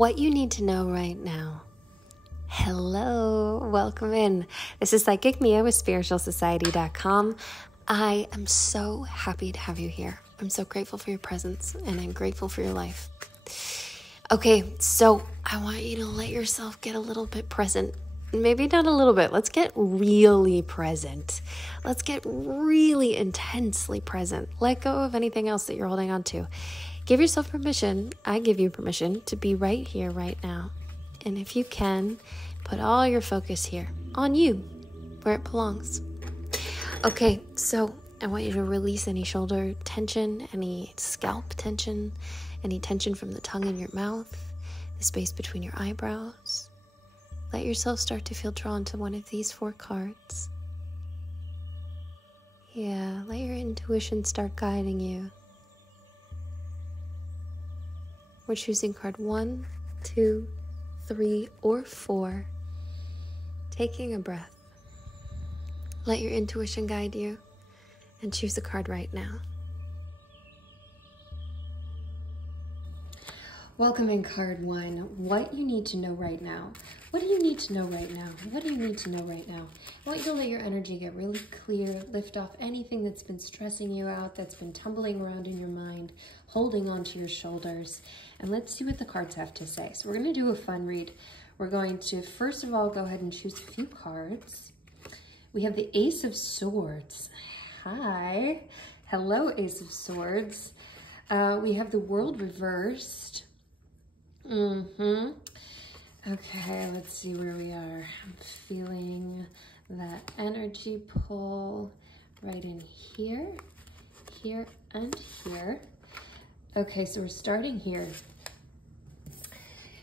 What you need to know right now. Hello, welcome in. This is Psychic Mia with SpiritualSociety.com. I am so happy to have you here. I'm so grateful for your presence and I'm grateful for your life. Okay, so I want you to let yourself get a little bit present. Maybe not a little bit. Let's get really present. Let's get really intensely present. Let go of anything else that you're holding on to. Give yourself permission. I give you permission to be right here, right now. And if you can, put all your focus here on you, where it belongs. Okay, so I want you to release any shoulder tension, any scalp tension, any tension from the tongue in your mouth, the space between your eyebrows. Let yourself start to feel drawn to one of these 4 cards. Yeah, let your intuition start guiding you. We're choosing card 1, 2, 3, or 4. Taking a breath. Let your intuition guide you and choose a card right now. Welcome in card 1. What you need to know right now. What do you need to know right now? What do you need to know right now? I want you to let your energy get really clear, lift off anything that's been stressing you out, that's been tumbling around in your mind, holding onto your shoulders. And let's see what the cards have to say. So we're going to do a fun read. We're going to, first of all, go ahead and choose a few cards. We have the Ace of Swords. Hi. Hello, Ace of Swords. We have the World reversed. Okay, let's see where we are. I'm feeling that energy pull right in here, here, and here. Okay, so we're starting here.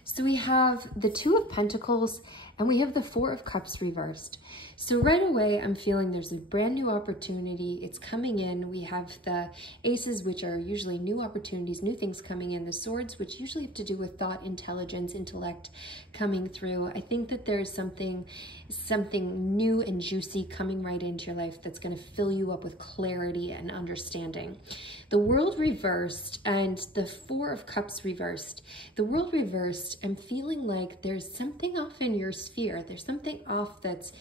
So we have the 2 of Pentacles and we have the 4 of Cups reversed. So right away, I'm feeling there's a brand new opportunity. It's coming in. We have the aces, which are usually new opportunities, new things coming in. The swords, which usually have to do with thought, intelligence, intellect coming through. I think that there's something new and juicy coming right into your life that's going to fill you up with clarity and understanding. The World reversed and the 4 of Cups reversed. The World reversed, I'm feeling like there's something off in your sphere. There's something off that's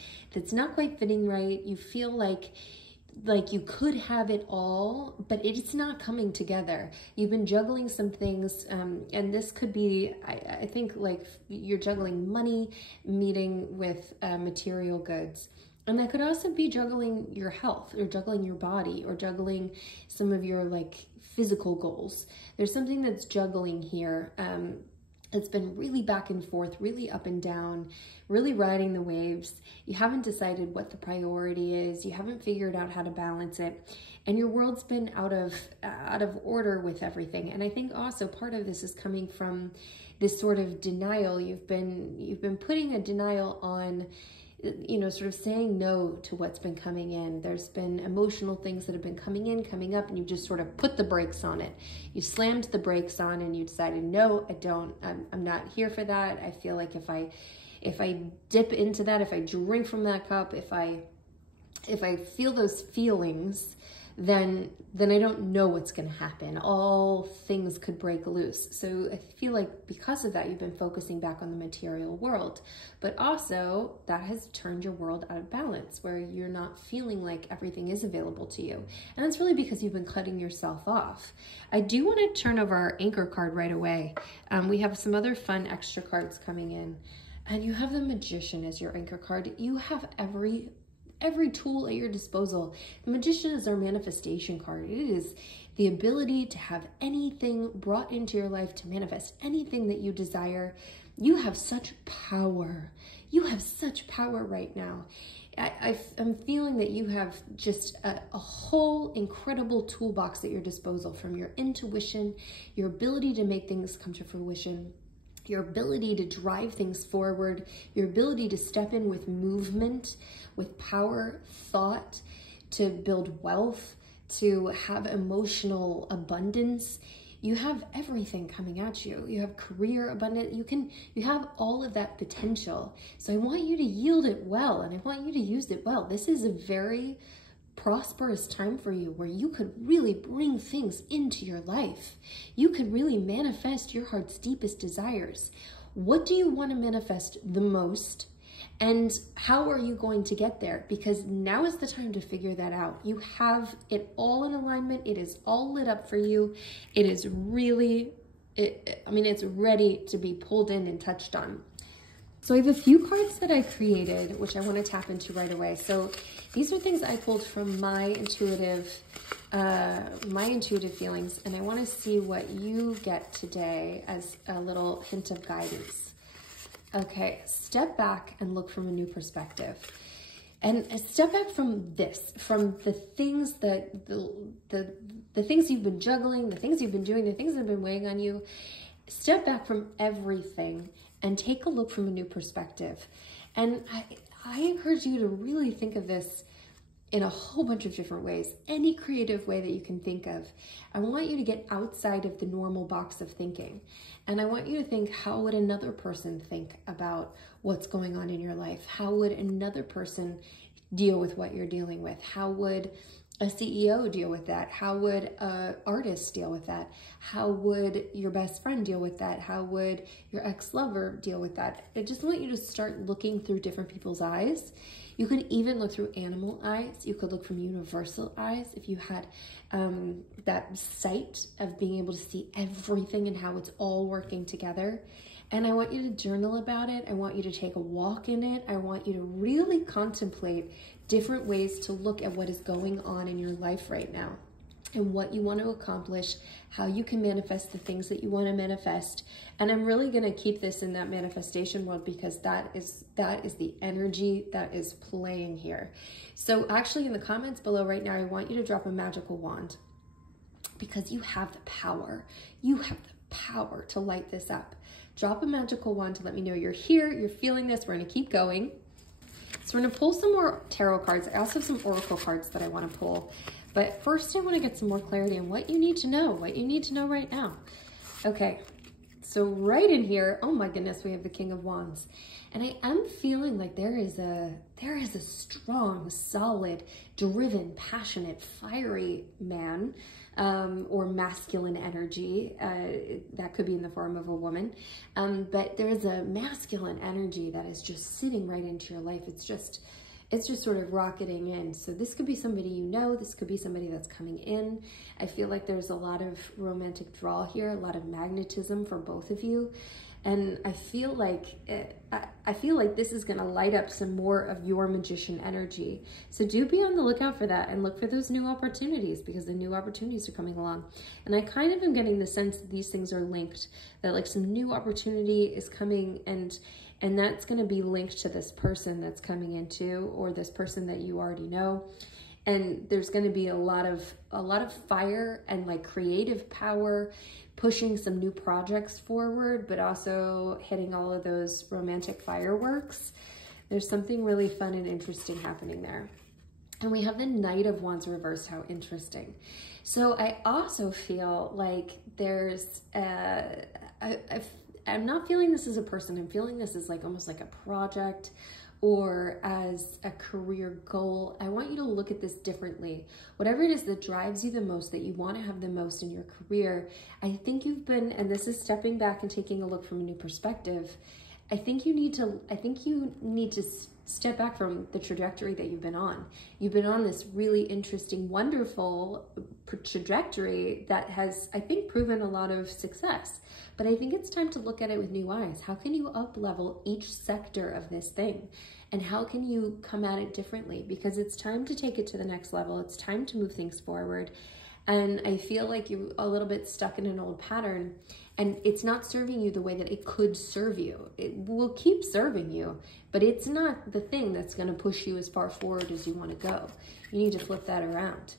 not quite fitting right. You feel like you could have it all, but it's not coming together. You've been juggling some things, and this could be, I think, like you're juggling money, meeting with material goods. And that could also be juggling your health or juggling your body or juggling some of your like physical goals. There's something that's juggling here. It's been really back and forth, really up and down, really riding the waves. You haven't decided what the priority is. You haven't figured out how to balance it. And your world's been out of order with everything. And I think also part of this is coming from this sort of denial. You've been putting a denial on, you know, sort of saying no to what's been coming in. There's been emotional things that have been coming in, coming up, and you just sort of put the brakes on it. You slammed the brakes on and you decided, no, I'm not here for that. I feel like if I dip into that, if I drink from that cup, if I feel those feelings, then I don't know what's going to happen. All things could break loose. So I feel like because of that, you've been focusing back on the material world, but also that has turned your world out of balance where you're not feeling like everything is available to you. And that's really because you've been cutting yourself off. I do want to turn over our anchor card right away. We have some other fun extra cards coming in, and you have the Magician as your anchor card. You have every tool at your disposal. The Magician is our manifestation card. It is the ability to have anything brought into your life, to manifest anything that you desire. You have such power. You have such power right now. I'm feeling that you have just a whole incredible toolbox at your disposal, from your intuition, your ability to make things come to fruition, your ability to drive things forward, your ability to step in with movement, with power, thought, to build wealth, to have emotional abundance. You have everything coming at you. You have career abundance. You have all of that potential. So I want you to yield it well, and I want you to use it well. This is a very prosperous time for you where you could really bring things into your life. You could really manifest your heart's deepest desires. What do you want to manifest the most? And how are you going to get there? Because now is the time to figure that out. You have it all in alignment. It is all lit up for you. It is really, it's ready to be pulled in and touched on. So I have a few cards that I created, which I want to tap into right away. So these are things I pulled from my intuitive feelings, and I want to see what you get today as a little hint of guidance. Okay, step back and look from a new perspective. And step back from this, from the things that, the things you've been juggling, the things you've been doing, the things that have been weighing on you. Step back from everything and take a look from a new perspective. And I encourage you to really think of this in a whole bunch of different ways, any creative way that you can think of. I want you to get outside of the normal box of thinking. And I want you to think, how would another person think about what's going on in your life? How would another person deal with what you're dealing with? How would a CEO deal with that? How would an artist deal with that? How would your best friend deal with that? How would your ex-lover deal with that? I just want you to start looking through different people's eyes. You could even look through animal eyes. You could look from universal eyes if you had that sight of being able to see everything and how it's all working together. And I want you to journal about it. I want you to take a walk in it. I want you to really contemplate different ways to look at what is going on in your life right now and what you want to accomplish, how you can manifest the things that you want to manifest. And I'm really going to keep this in that manifestation world because that is the energy that is playing here. So actually in the comments below right now, I want you to drop a magical wand because you have the power. You have the power to light this up. Drop a magical wand to let me know you're here, you're feeling this. We're going to keep going. So we're going to pull some more tarot cards. I also have some oracle cards that I want to pull. But first I want to get some more clarity on what you need to know right now. Okay, so right in here, oh my goodness, we have the King of Wands. And I am feeling like there is a strong, solid, driven, passionate, fiery man or masculine energy. That could be in the form of a woman. But there's a masculine energy that is just sitting right into your life. It's just sort of rocketing in. So this could be somebody you know, this could be somebody that's coming in. I feel like there's a lot of romantic draw here, a lot of magnetism for both of you. And I feel like this is going to light up some more of your magician energy. So do be on the lookout for that and look for those new opportunities because the new opportunities are coming along. And I kind of am getting the sense that these things are linked, that like some new opportunity is coming and that's going to be linked to this person that's coming into or this person that you already know. And there's going to be a lot of fire and like creative power pushing some new projects forward, but also hitting all of those romantic fireworks. There's something really fun and interesting happening there. And we have the Knight of Wands reversed. How interesting. So I also feel like there's I'm not feeling this as a person. I'm feeling this as like almost like a project or as a career goal. I want you to look at this differently. Whatever it is that drives you the most, that you want to have the most in your career, I think you've been, and this is stepping back and taking a look from a new perspective, I think you need to step back from the trajectory that you've been on. You've been on this really interesting, wonderful trajectory that has, I think, proven a lot of success. But I think it's time to look at it with new eyes. How can you up-level each sector of this thing? And how can you come at it differently? Because it's time to take it to the next level. It's time to move things forward. And I feel like you're a little bit stuck in an old pattern and it's not serving you the way that it could serve you. It will keep serving you, but it's not the thing that's going to push you as far forward as you want to go. You need to flip that around.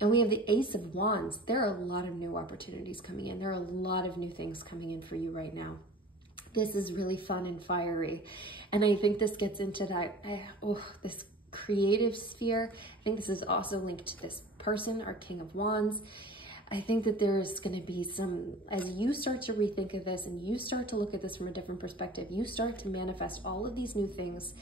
And we have the Ace of Wands. There are a lot of new opportunities coming in. There are a lot of new things coming in for you right now. This is really fun and fiery. And I think this gets into that, this creative sphere. I think this is also linked to this person, our King of Wands. I think that there's going to be some, as you start to rethink of this and you start to look at this from a different perspective, you start to manifest all of these new things.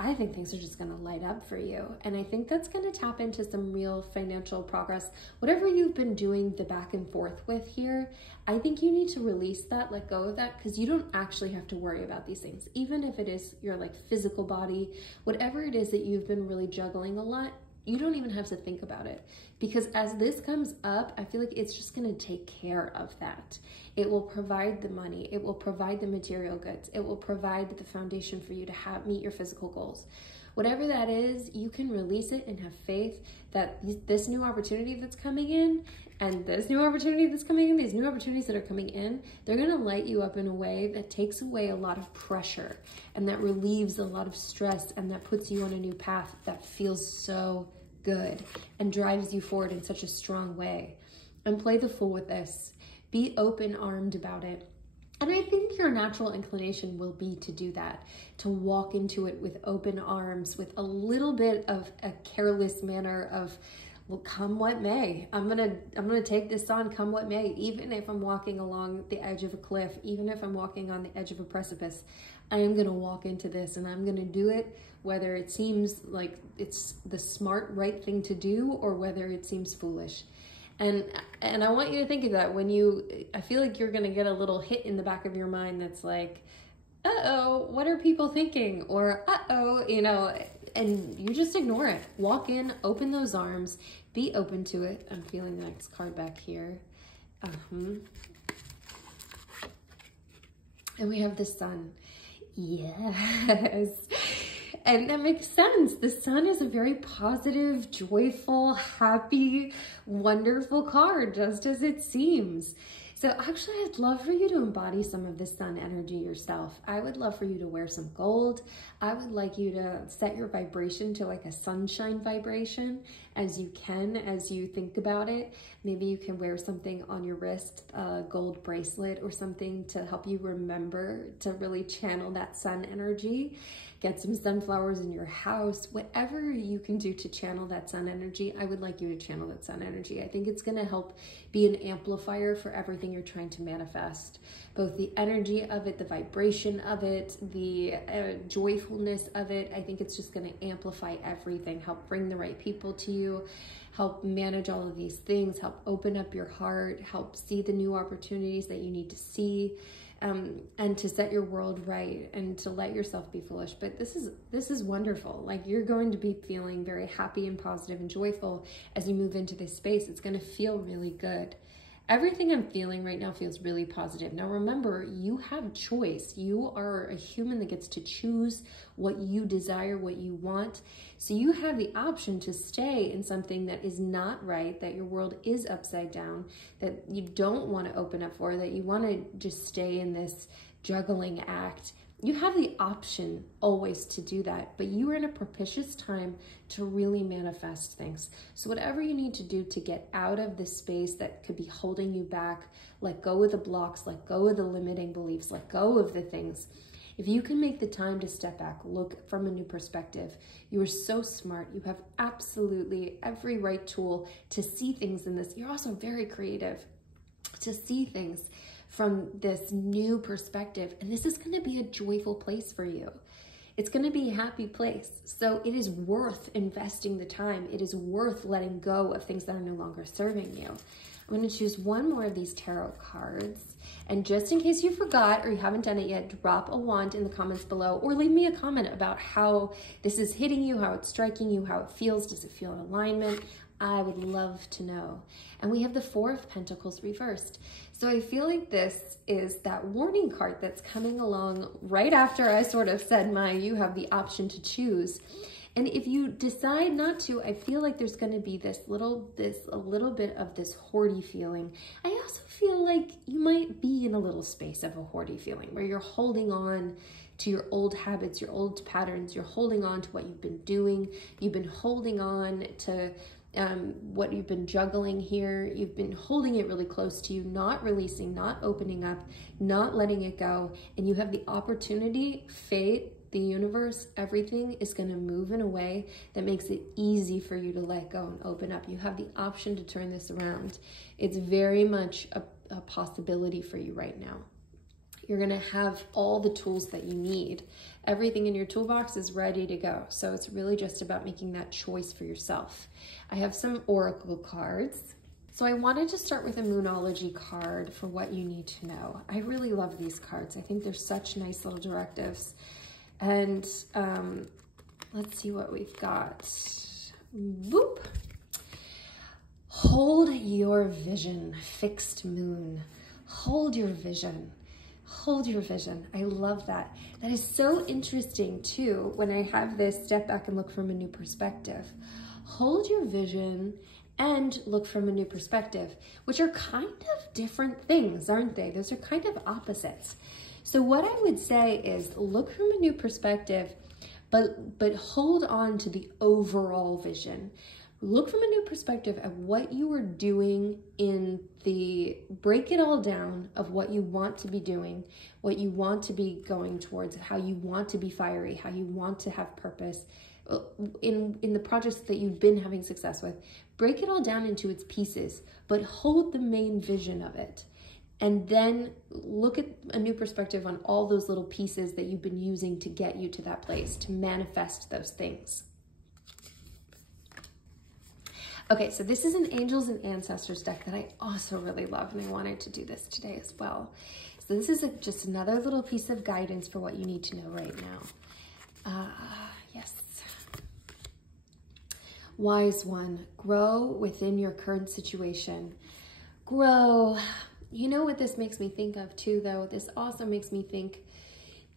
I think things are just going to light up for you. And I think that's going to tap into some real financial progress. Whatever you've been doing the back and forth with here, I think you need to release that, let go of that, because you don't actually have to worry about these things. Even if it is your like physical body, whatever it is that you've been really juggling a lot, you don't even have to think about it, because as this comes up, I feel like it's just going to take care of that. It will provide the money. It will provide the material goods. It will provide the foundation for you to meet your physical goals. Whatever that is, you can release it and have faith that this new opportunity that's coming in, and this new opportunity that's coming in, these new opportunities that are coming in, they're going to light you up in a way that takes away a lot of pressure and that relieves a lot of stress and that puts you on a new path that feels so good and drives you forward in such a strong way. And play the fool with this. Be open-armed about it. And I think your natural inclination will be to do that, to walk into it with open arms, with a little bit of a careless manner of, well, come what may. I'm gonna take this on, come what may. Even if I'm walking along the edge of a cliff, even if I'm walking on the edge of a precipice, I am gonna walk into this and I'm gonna do it, whether it seems like it's the smart, right thing to do or whether it seems foolish. And I want you to think of that when I feel like you're gonna get a little hit in the back of your mind that's like, uh-oh, what are people thinking? Or uh-oh, and you just ignore it. Walk in, open those arms, be open to it. I'm feeling the next card back here. And we have the Sun. Yes. And that makes sense. The Sun is a very positive, joyful, happy, wonderful card, just as it seems. So actually, I'd love for you to embody some of this Sun energy yourself. I would love for you to wear some gold. I would like you to set your vibration to like a sunshine vibration as you can, as you think about it. Maybe you can wear something on your wrist, a gold bracelet or something to help you remember to really channel that Sun energy. Get some sunflowers in your house. Whatever you can do to channel that Sun energy, I would like you to channel that Sun energy. I think it's going to help be an amplifier for everything you're trying to manifest. Both the energy of it, the vibration of it, the joyfulness of it. I think it's just going to amplify everything, help bring the right people to you, help manage all of these things, help open up your heart, help see the new opportunities that you need to see. And to set your world right and to let yourself be foolish. But this is wonderful. Like, you're going to be feeling very happy and positive and joyful as you move into this space. It's going to feel really good. Everything I'm feeling right now feels really positive. Now remember, you have choice. You are a human that gets to choose what you desire, what you want. So you have the option to stay in something that is not right, that your world is upside down, that you don't want to open up for, that you want to just stay in this juggling act. You have the option always to do that, but you are in a propitious time to really manifest things. So whatever you need to do to get out of this space that could be holding you back, let go of the blocks, let go of the limiting beliefs, let go of the things. If you can make the time to step back, look from a new perspective, you are so smart. You have absolutely every right tool to see things in this. You're also very creative to see things from this new perspective. And this is going to be a joyful place for you. It's going to be a happy place. So it is worth investing the time. It is worth letting go of things that are no longer serving you. I'm going to choose one more of these tarot cards. And just in case you forgot or you haven't done it yet, drop a wand in the comments below or leave me a comment about how this is hitting you, how it's striking you, how it feels. Does it feel in alignment? I would love to know. And we have the Four of Pentacles reversed. So I feel like this is that warning card that's coming along right after I sort of said you have the option to choose. And if you decide not to, I feel like there's going to be a little bit of this hoardy feeling. I also feel like you might be in a little space of a hoardy feeling where you're holding on to your old habits, your old patterns. You're holding on to what you've been doing. You've been holding on to what you've been juggling here. You've been holding it really close to you, not releasing, not opening up, not letting it go. And you have the opportunity, fate, the universe, everything is going to move in a way that makes it easy for you to let go and open up. You have the option to turn this around. It's very much a possibility for you right now. You're gonna have all the tools that you need. Everything in your toolbox is ready to go. So it's really just about making that choice for yourself. I have some oracle cards. So I wanted to start with a Moonology card for what you need to know. I really love these cards. I think they're such nice little directives. And let's see what we've got. Boop. Hold your vision, fixed moon. Hold your vision. Hold your vision. I love that. That is so interesting too, when I have this step back and look from a new perspective. Hold your vision and look from a new perspective, which are kind of different things, aren't they? Those are kind of opposites. So what I would say is look from a new perspective, but hold on to the overall vision. Look from a new perspective at what you are doing in the, break it all down of what you want to be doing, what you want to be going towards, how you want to be fiery, how you want to have purpose in the projects that you've been having success with. Break it all down into its pieces, but hold the main vision of it. And then look at a new perspective on all those little pieces that you've been using to get you to that place, to manifest those things. Okay, so this is an Angels and Ancestors deck that I also really love, and I wanted to do this today as well. So this is just another little piece of guidance for what you need to know right now. Yes. Wise one, grow within your current situation. Grow. You know what this makes me think of too, though? This also makes me think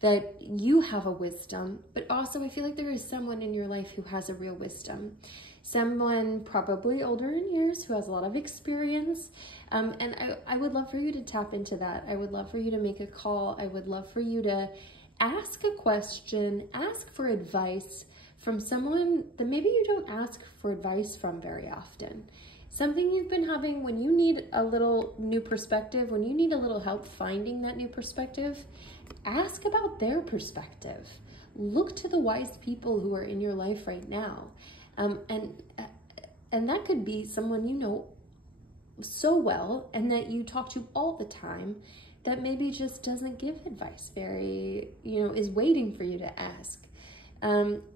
that you have a wisdom, but also I feel like there is someone in your life who has a real wisdom. Someone probably older in years who has a lot of experience. And I would love for you to tap into that. I would love for you to make a call. I would love for you to ask a question, ask for advice from someone that maybe you don't ask for advice from very often. Something you've been having when you need a little new perspective, when you need a little help finding that new perspective, ask about their perspective. Look to the wise people who are in your life right now. And that could be someone you know so well and that you talk to all the time that maybe just doesn't give advice very, is waiting for you to ask.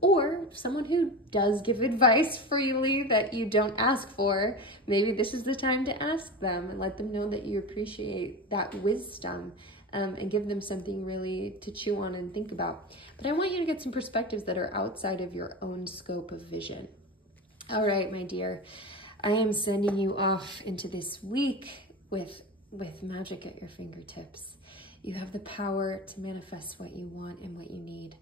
Or someone who does give advice freely that you don't ask for. Maybe this is the time to ask them and let them know that you appreciate that wisdom, and give them something really to chew on and think about. But I want you to get some perspectives that are outside of your own scope of vision. All right, my dear, I am sending you off into this week with magic at your fingertips. You have the power to manifest what you want and what you need.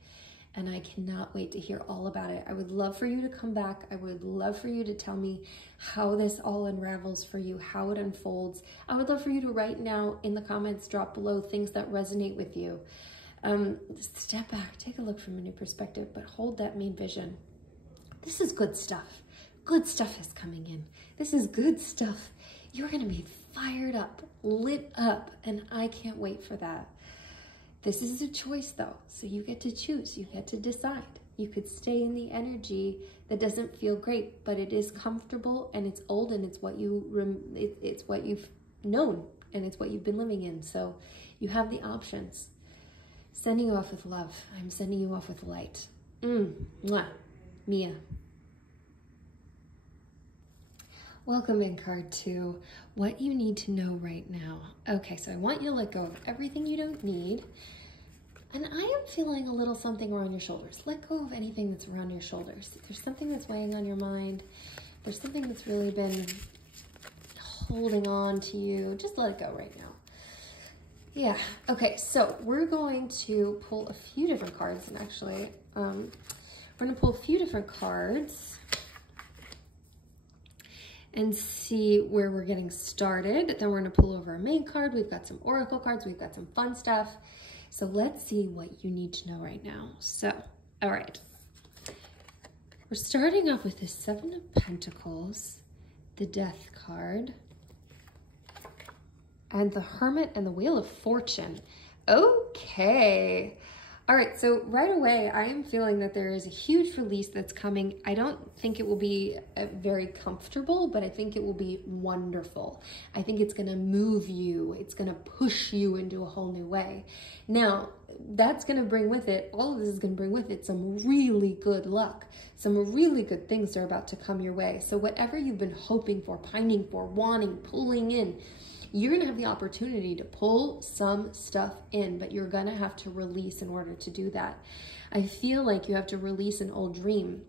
And I cannot wait to hear all about it. I would love for you to come back. I would love for you to tell me how this all unravels for you, how it unfolds. I would love for you to right now in the comments, drop below things that resonate with you. Step back, take a look from a new perspective, but hold that main vision. This is good stuff. Good stuff is coming in. This is good stuff. You're gonna be fired up, lit up, and I can't wait for that. This is a choice though, so you get to choose, you get to decide. You could stay in the energy that doesn't feel great, but it is comfortable and it's old and it's what it's what you've known and it's what you've been living in. So you have the options. Sending you off with love. I'm sending you off with light. Mwah. Mia. Welcome in card 2. What you need to know right now. Okay, so I want you to let go of everything you don't need. And I am feeling a little something around your shoulders. Let go of anything that's around your shoulders. If there's something that's weighing on your mind, there's something that's really been holding on to you, just let it go right now. Yeah, okay, so we're going to pull a few different cards, and actually, we're gonna pull a few different cards and see where we're getting started. Then we're gonna pull over a main card. We've got some oracle cards, we've got some fun stuff. So let's see what you need to know right now. So, all right. We're starting off with the 7 of Pentacles, the Death card, and the Hermit and the Wheel of Fortune. Okay. All right, so right away, I am feeling that there is a huge release that's coming. I don't think it will be very comfortable, but I think it will be wonderful. I think it's gonna move you. It's gonna push you into a whole new way. Now, that's gonna bring with it, all of this is gonna bring with it some really good luck. Some really good things are about to come your way. So whatever you've been hoping for, pining for, wanting, pulling in, you're gonna have the opportunity to pull some stuff in, but you're gonna have to release in order to do that. I feel like you have to release an old dream.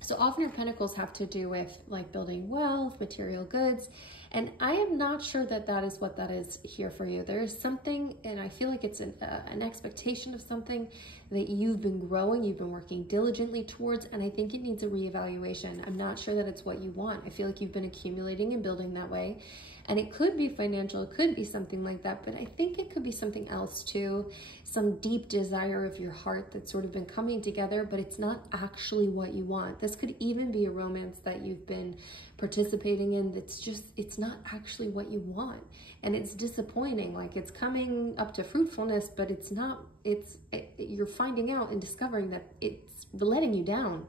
So often your pentacles have to do with like building wealth, material goods, and I am not sure that that is what that is here for you. There is something, and I feel like it's an expectation of something that you've been growing, you've been working diligently towards, and I think it needs a reevaluation. I'm not sure that it's what you want. I feel like you've been accumulating and building that way. And it could be financial, it could be something like that, but I think it could be something else too. Some deep desire of your heart that's sort of been coming together, but it's not actually what you want. This could even be a romance that you've been participating in that's just, it's not actually what you want. And it's disappointing, like it's coming up to fruitfulness, but it's not, you're finding out and discovering that it's letting you down.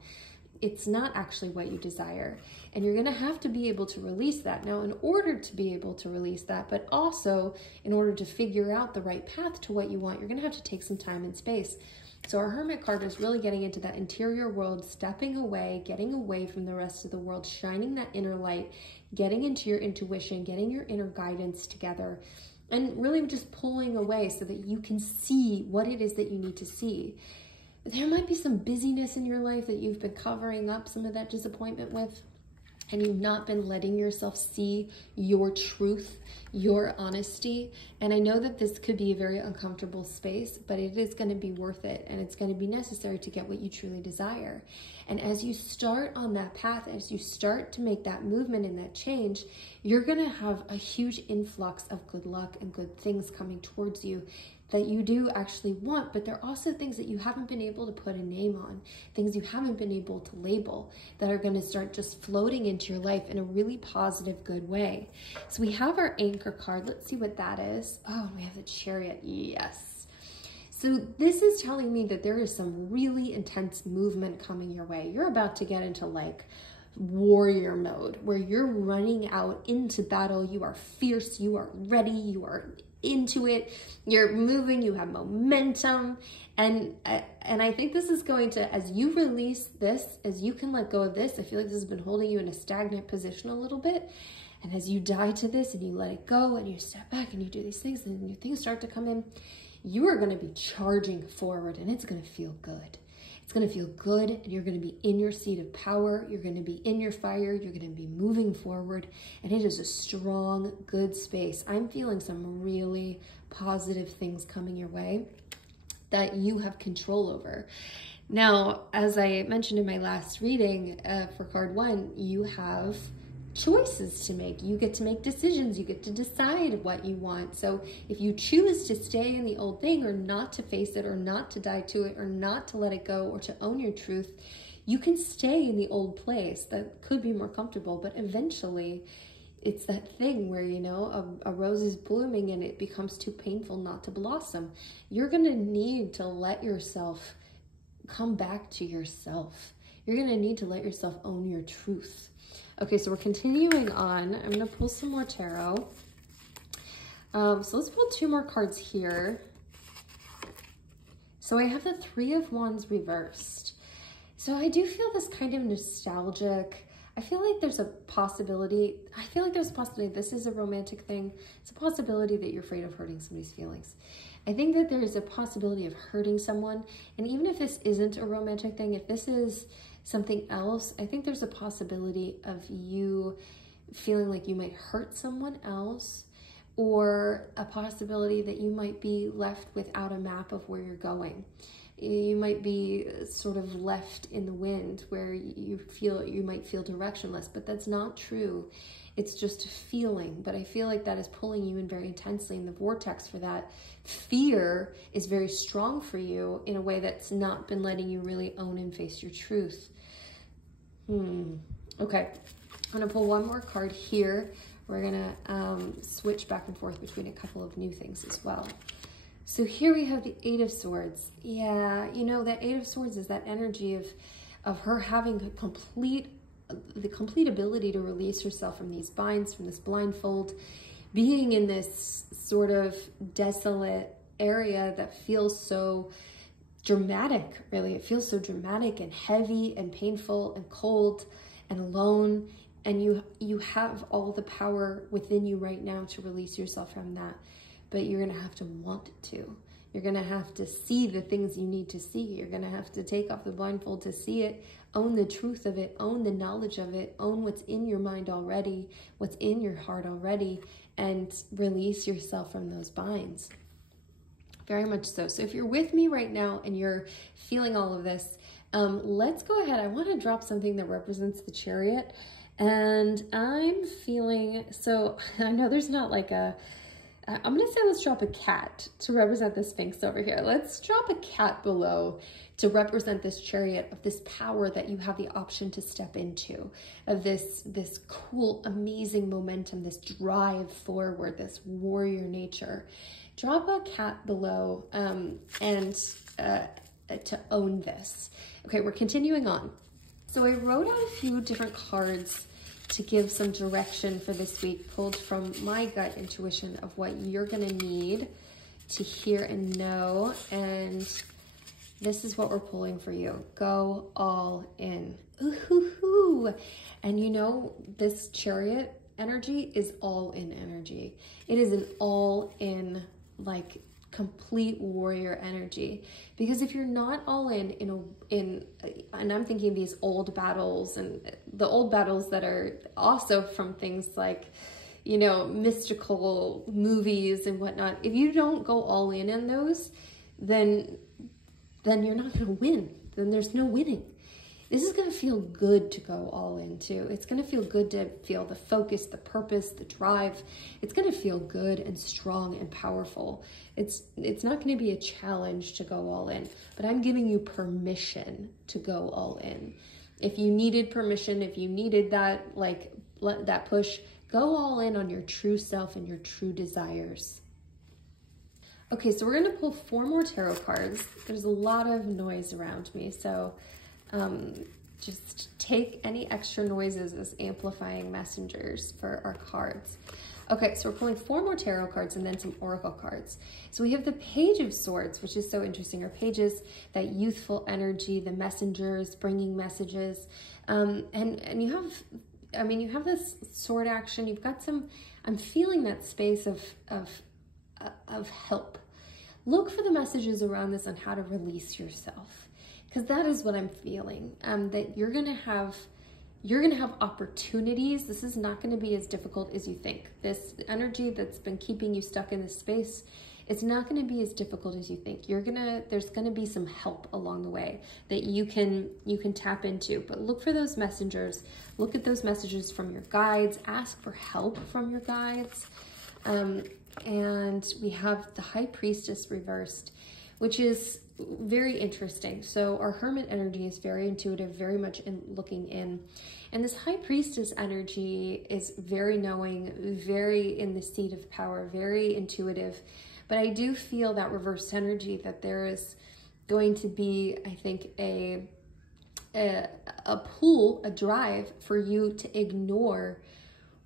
It's not actually what you desire. And you're gonna have to be able to release that. Now, in order to be able to release that, but also in order to figure out the right path to what you want, you're gonna have to take some time and space. So our Hermit card is really getting into that interior world, stepping away, getting away from the rest of the world, shining that inner light, getting into your intuition, getting your inner guidance together, and really just pulling away so that you can see what it is that you need to see. There might be some busyness in your life that you've been covering up some of that disappointment with, and you've not been letting yourself see your truth, your honesty. And I know that this could be a very uncomfortable space, but it is going to be worth it, and it's going to be necessary to get what you truly desire. And as you start on that path, as you start to make that movement and that change, you're going to have a huge influx of good luck and good things coming towards you that you do actually want, but there are also things that you haven't been able to put a name on, things you haven't been able to label that are going to start just floating into your life in a really positive, good way. So we have our Anchor card. Let's see what that is. Oh, we have the Chariot. Yes. So this is telling me that there is some really intense movement coming your way. You're about to get into like warrior mode where you're running out into battle. You are fierce, you are ready, you are into it, you're moving, you have momentum, and I think this is going to, as you release this, as you can let go of this, I feel like this has been holding you in a stagnant position a little bit, and as you die to this and you let it go and you step back and you do these things and new things start to come in, you are going to be charging forward, and it's going to feel good. It's going to feel good, and you're going to be in your seat of power. You're going to be in your fire. You're going to be moving forward, and it is a strong, good space. I'm feeling some really positive things coming your way that you have control over. Now, as I mentioned in my last reading for card 1, you have choices to make. You get to make decisions. You get to decide what you want. So if you choose to stay in the old thing, or not to face it, or not to die to it, or not to let it go, or to own your truth, you can stay in the old place that could be more comfortable, but eventually it's that thing where, you know, a rose is blooming and it becomes too painful not to blossom. You're going to need to let yourself come back to yourself. You're going to need to let yourself own your truth. Okay, so we're continuing on. I'm going to pull some more tarot. So let's pull 2 more cards here. So I have the 3 of Wands reversed. So I do feel this kind of nostalgic. I feel like there's a possibility. This is a romantic thing. It's a possibility that you're afraid of hurting somebody's feelings. I think that there is a possibility of hurting someone. And even if this isn't a romantic thing, if this is something else, I think there's a possibility of you feeling like you might hurt someone else, or a possibility that you might be left without a map of where you're going. You might be sort of left in the wind where you might feel directionless, but that's not true. It's just a feeling, but I feel like that is pulling you in very intensely, and the vortex for that fear is very strong for you in a way that's not been letting you really own and face your truth. Okay, I'm gonna pull one more card here. We're gonna switch back and forth between a couple of new things as well. So here we have the Eight of Swords. Yeah, you know, that Eight of Swords is that energy of her having the complete ability to release herself from these binds, from this blindfold, being in this sort of desolate area that feels so dramatic, really. It feels so dramatic and heavy and painful and cold and alone. And you have all the power within you right now to release yourself from that. But you're going to have to want to. You're going to have to see the things you need to see. You're going to have to take off the blindfold to see it, own the truth of it, own the knowledge of it, own what's in your mind already, what's in your heart already, and release yourself from those binds. Very much so. So if you're with me right now and you're feeling all of this, let's go ahead. I want to drop something that represents the Chariot. And I'm feeling, so I know there's not like I'm going to say let's drop a cat to represent the Sphinx over here. Let's drop a cat below to represent this Chariot of this power that you have the option to step into, of this cool, amazing momentum, this drive forward, this warrior nature. Drop a cat below to own this. Okay, we're continuing on. So I wrote out a few different cards to give some direction for this week, pulled from my gut intuition of what you're gonna need to hear and know. And this is what we're pulling for you. Go all in. Ooh-hoo-hoo. And you know, this Chariot energy is all in energy. It is an all in, like, complete warrior energy. Because if you're not all in and I'm thinking these old battles, and the old battles that are also from things like, you know, mystical movies and whatnot, if you don't go all in those, then you're not going to win. Then there's no winning. This is going to feel good to go all into. It's going to feel good to feel the focus, the purpose, the drive. It's going to feel good and strong and powerful. It's not going to be a challenge to go all in, but I'm giving you permission to go all in. If you needed permission, if you needed that, like, that push, go all in on your true self and your true desires. Okay, so we're going to pull 4 more tarot cards. There's a lot of noise around me, so just take any extra noises as amplifying messengers for our cards. Okay, so we're pulling 4 more tarot cards and then some oracle cards. So we have the Page of Swords, which is so interesting. Our pages, that youthful energy, the messengers bringing messages, and you have, I mean, you have this sword action. You've got some. I'm feeling that space of help. Look for the messages around this on how to release yourself. Because that is what I'm feeling, that you're gonna have opportunities. This is not gonna be as difficult as you think. This energy that's been keeping you stuck in this space, it's not gonna be as difficult as you think. There's gonna be some help along the way that you can tap into. But look for those messengers. Look at those messages from your guides. Ask for help from your guides. And we have the High Priestess reversed, which is very interesting. So our Hermit energy is very intuitive, very much in looking in. And this High Priestess energy is very knowing, very in the seat of power, very intuitive. But I do feel that reversed energy, that there is going to be, I think, a pull, a drive for you to ignore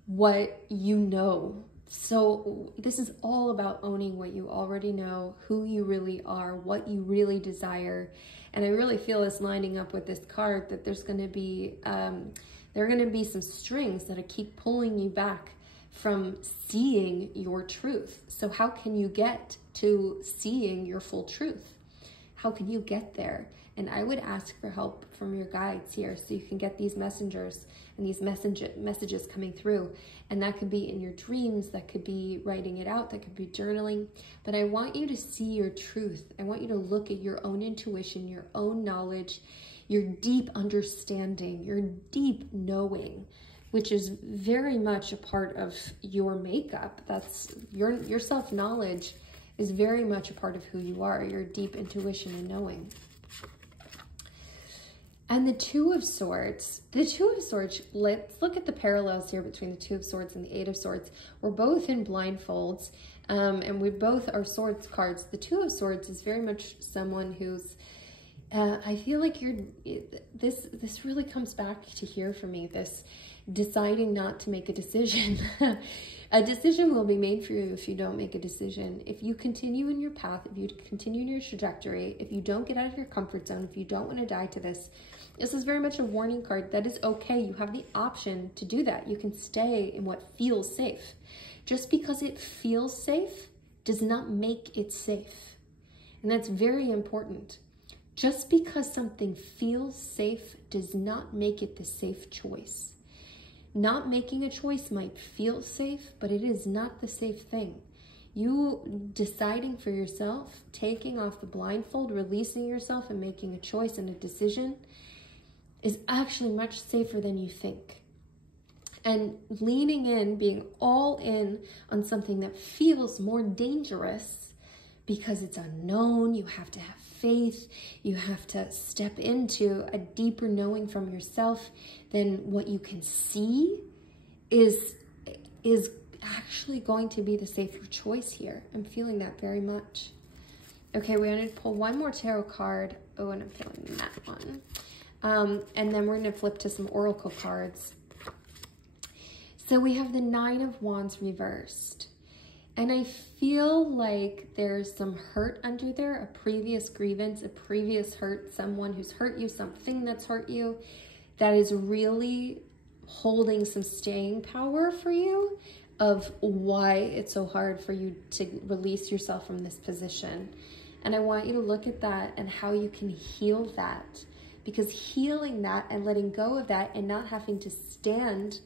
what you know. So this is all about owning what you already know, who you really are, what you really desire. And I really feel this lining up with this card, that there's going to be, there are going to be some strings that keep pulling you back from seeing your truth. So how can you get to seeing your full truth? How can you get there? And I would ask for help from your guides here, so you can get these messengers and these messages coming through. And that could be in your dreams, that could be writing it out, that could be journaling. But I want you to see your truth. I want you to look at your own intuition, your own knowledge, your deep understanding, your deep knowing, which is very much a part of your makeup. That's your self-knowledge is very much a part of who you are, your deep intuition and knowing. And the Two of Swords, let's look at the parallels here between the Two of Swords and the Eight of Swords. We're both in blindfolds. And we both are swords cards. The Two of Swords is very much someone who's, I feel like this really comes back to here for me, this deciding not to make a decision. A decision will be made for you if you don't make a decision. If you continue in your path, if you continue in your trajectory, if you don't get out of your comfort zone, if you don't want to die to this is very much a warning card. That is okay. You have the option to do that. You can stay in what feels safe. Just because it feels safe does not make it safe. And that's very important. Just because something feels safe does not make it the safe choice. Not making a choice might feel safe, but it is not the safe thing. You deciding for yourself, taking off the blindfold, releasing yourself and making a choice and a decision is actually much safer than you think. And leaning in, being all in on something that feels more dangerous because it's unknown, you have to have faith, you have to step into a deeper knowing from yourself than what you can see is actually going to be the safer choice here. I'm feeling that very much. Okay, we're going to pull one more tarot card. Oh, and I'm feeling that one. And then we're going to flip to some oracle cards. So we have the Nine of Wands reversed. And I feel like there's some hurt under there, a previous grievance, a previous hurt, someone who's hurt you, something that's hurt you, that is really holding some staying power for you of why it's so hard for you to release yourself from this position. And I want you to look at that and how you can heal that. Because healing that and letting go of that and not having to stand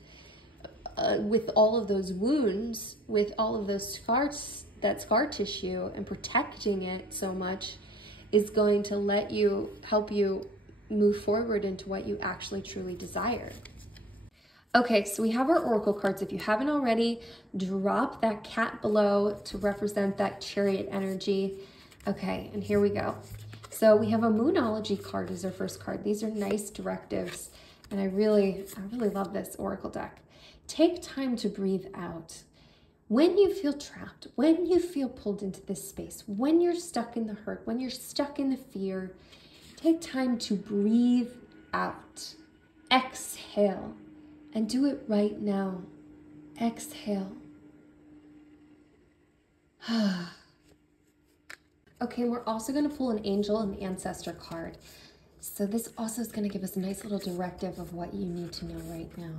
with all of those wounds, with all of those scars, that scar tissue, and protecting it so much is going to help you move forward into what you actually truly desire. Okay, so we have our oracle cards. If you haven't already, drop that cat below to represent that Chariot energy. Okay, and here we go. So we have a Moonology card as our first card. These are nice directives, and I really love this oracle deck. Take time to breathe out. When you feel trapped, when you feel pulled into this space, when you're stuck in the hurt, when you're stuck in the fear, take time to breathe out. Exhale, and do it right now. Exhale. Okay, we're also going to pull an angel and ancestor card. So this also is going to give us a nice little directive of what you need to know right now.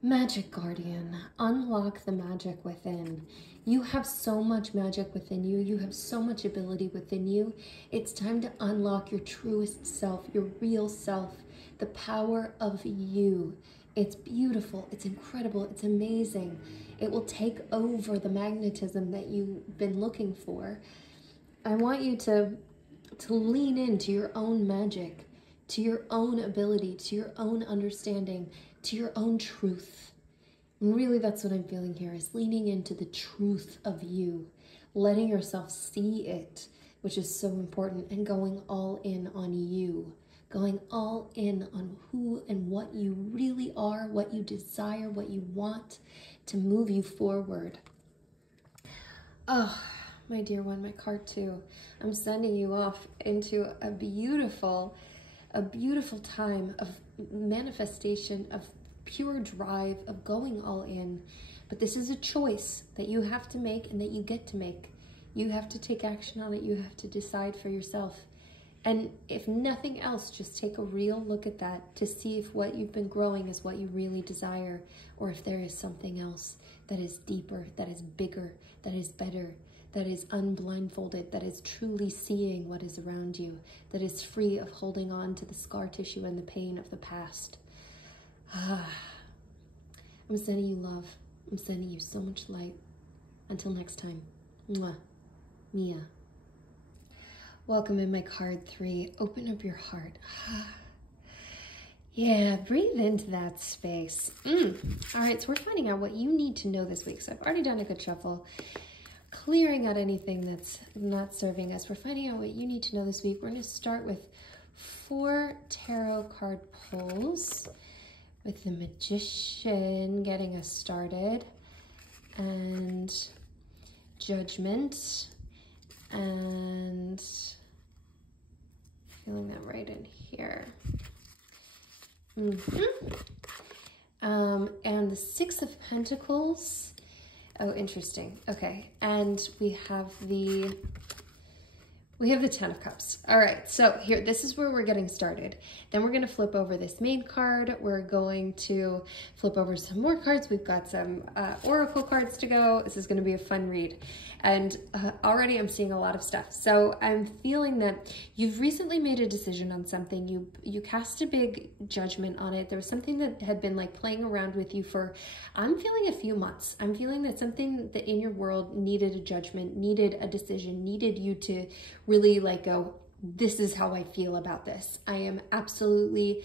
Magic Guardian, unlock the magic within. You have so much magic within you. You have so much ability within you. It's time to unlock your truest self, your real self, the power of you. It's beautiful. It's incredible. It's amazing. It will take over the magnetism that you've been looking for. I want you to lean into your own magic, to your own ability, to your own understanding, to your own truth. And really, that's what I'm feeling here, is leaning into the truth of you, letting yourself see it, which is so important, and going all in on you, going all in on who and what you really are, what you desire, what you want to move you forward. Oh, my dear one, my card two. I'm sending you off into a beautiful time of manifestation, of pure drive, of going all in. But this is a choice that you have to make and that you get to make. You have to take action on it. You have to decide for yourself. And if nothing else, just take a real look at that to see if what you've been growing is what you really desire, or if there is something else that is deeper, that is bigger, that is better, that is unblindfolded, that is truly seeing what is around you, that is free of holding on to the scar tissue and the pain of the past. I'm sending you love. I'm sending you so much light. Until next time. Mwah. Mia. Welcome in my card three. Open up your heart. Yeah, breathe into that space. All right, so we're finding out what you need to know this week. So I've already done a good shuffle, clearing out anything that's not serving us. We're finding out what you need to know this week. We're going to start with 4 tarot card pulls, with the Magician getting us started. and Judgment, and feeling that right in here. And the Six of Pentacles. Oh, interesting. Okay, and we have the Ten of Cups. All right, so here, this is where we're getting started. Then we're gonna flip over this main card. We're going to flip over some more cards. We've got some Oracle cards to go. This is gonna be a fun read. And already I'm seeing a lot of stuff. So I'm feeling that you've recently made a decision on something. You cast a big judgment on it. There was something that had been like playing around with you for, I'm feeling a few months. I'm feeling that something that in your world needed a judgment, needed a decision, needed you to really like go, this is how I feel about this. I am absolutely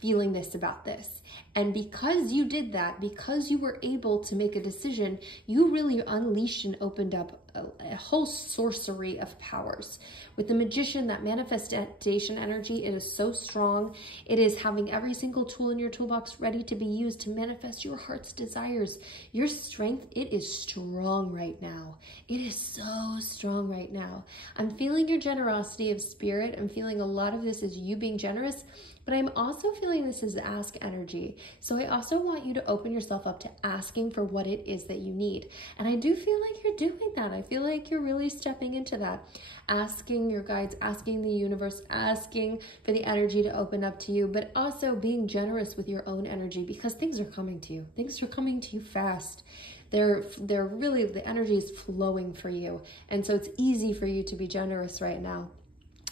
feeling this about this. And because you did that, because you were able to make a decision, you really unleashed and opened up a whole sorcery of powers. With the Magician, that manifestation energy, it is so strong. It is having every single tool in your toolbox ready to be used to manifest your heart's desires. Your strength, it is strong right now. It is so strong right now. I'm feeling your generosity of spirit. I'm feeling a lot of this is you being generous, but I'm also feeling this is ask energy. So I also want you to open yourself up to asking for what it is that you need. And I do feel like you're doing that. I feel like you're really stepping into that. Asking your guides, asking the universe, asking for the energy to open up to you, but also being generous with your own energy because things are coming to you. Things are coming to you fast. They're really, the energy is flowing for you. And so it's easy for you to be generous right now.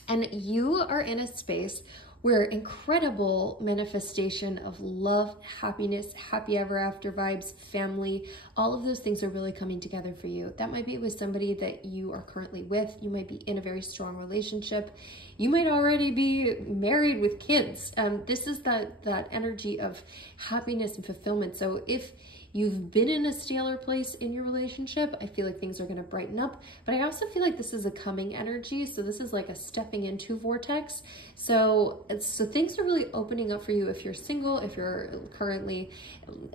And you are in a space where incredible manifestation of love, happiness, happy ever after vibes, family, all of those things are really coming together for you. That might be with somebody that you are currently with. You might be in a very strong relationship. You might already be married with kids. This is that energy of happiness and fulfillment. So if you've been in a staler place in your relationship, I feel like things are going to brighten up. But I also feel like this is a coming energy. So this is like a stepping into vortex. So things are really opening up for you if you're single, if you're currently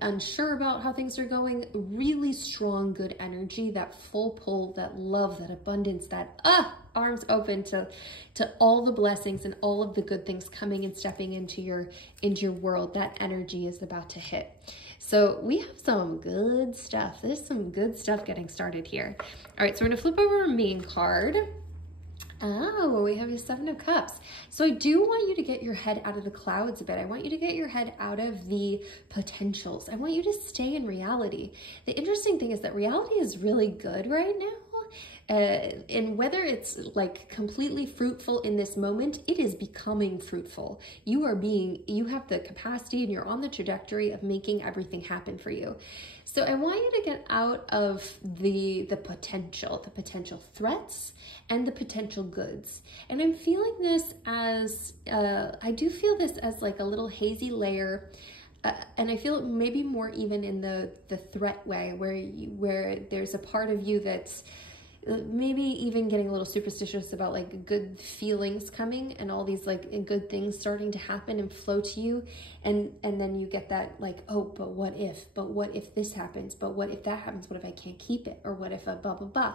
unsure about how things are going. Really strong, good energy, that full pull, that love, that abundance, that arms open to all the blessings and all of the good things coming and stepping into your world. That energy is about to hit. So we have some good stuff. There's some good stuff getting started here. All right, so we're gonna flip over our main card. Oh, we have your Seven of Cups. So I do want you to get your head out of the clouds a bit. I want you to get your head out of the potentials. I want you to stay in reality. The interesting thing is that reality is really good right now. And whether it's like completely fruitful in this moment, it is becoming fruitful. You have the capacity and you're on the trajectory of making everything happen for you. So I want you to get out of the potential threats and the potential goods. And I'm feeling this as, I do feel this as like a little hazy layer. And I feel maybe more even in the threat way where there's a part of you that's maybe even getting a little superstitious about like good feelings coming and all these like good things starting to happen and flow to you. And then you get that like, oh, but what if this happens? But what if that happens? What if I can't keep it? Or what if blah, blah, blah.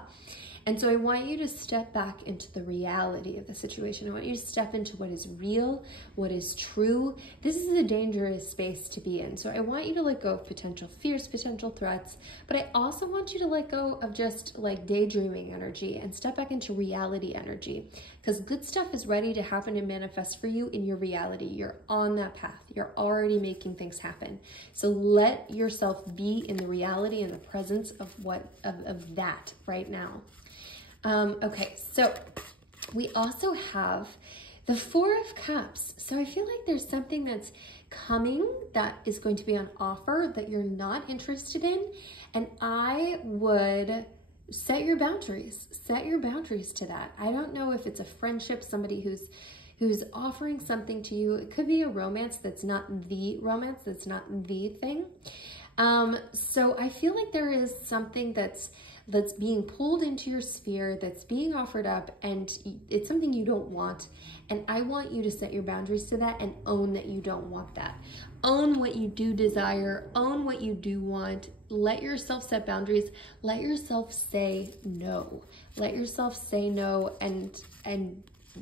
And so I want you to step back into the reality of the situation. I want you to step into what is real, what is true. This is a dangerous space to be in. So I want you to let go of potential fears, potential threats, but I also want you to let go of just like daydreaming energy and step back into reality energy, because good stuff is ready to happen and manifest for you in your reality. You're on that path. You're already making things happen. So let yourself be in the reality and the presence of of that right now. Okay, so we also have the Four of Cups. So I feel like there's something that's coming that is going to be on offer that you're not interested in. And I would set your boundaries to that. I don't know if it's a friendship, somebody who's offering something to you. It could be a romance that's not the romance, that's not the thing. So I feel like there is something that's that's being pulled into your sphere, that's being offered up, and it's something you don't want. And I want you to set your boundaries to that and own that you don't want that. Own what you do desire, own what you do want. Let yourself set boundaries. Let yourself say no. Let yourself say no and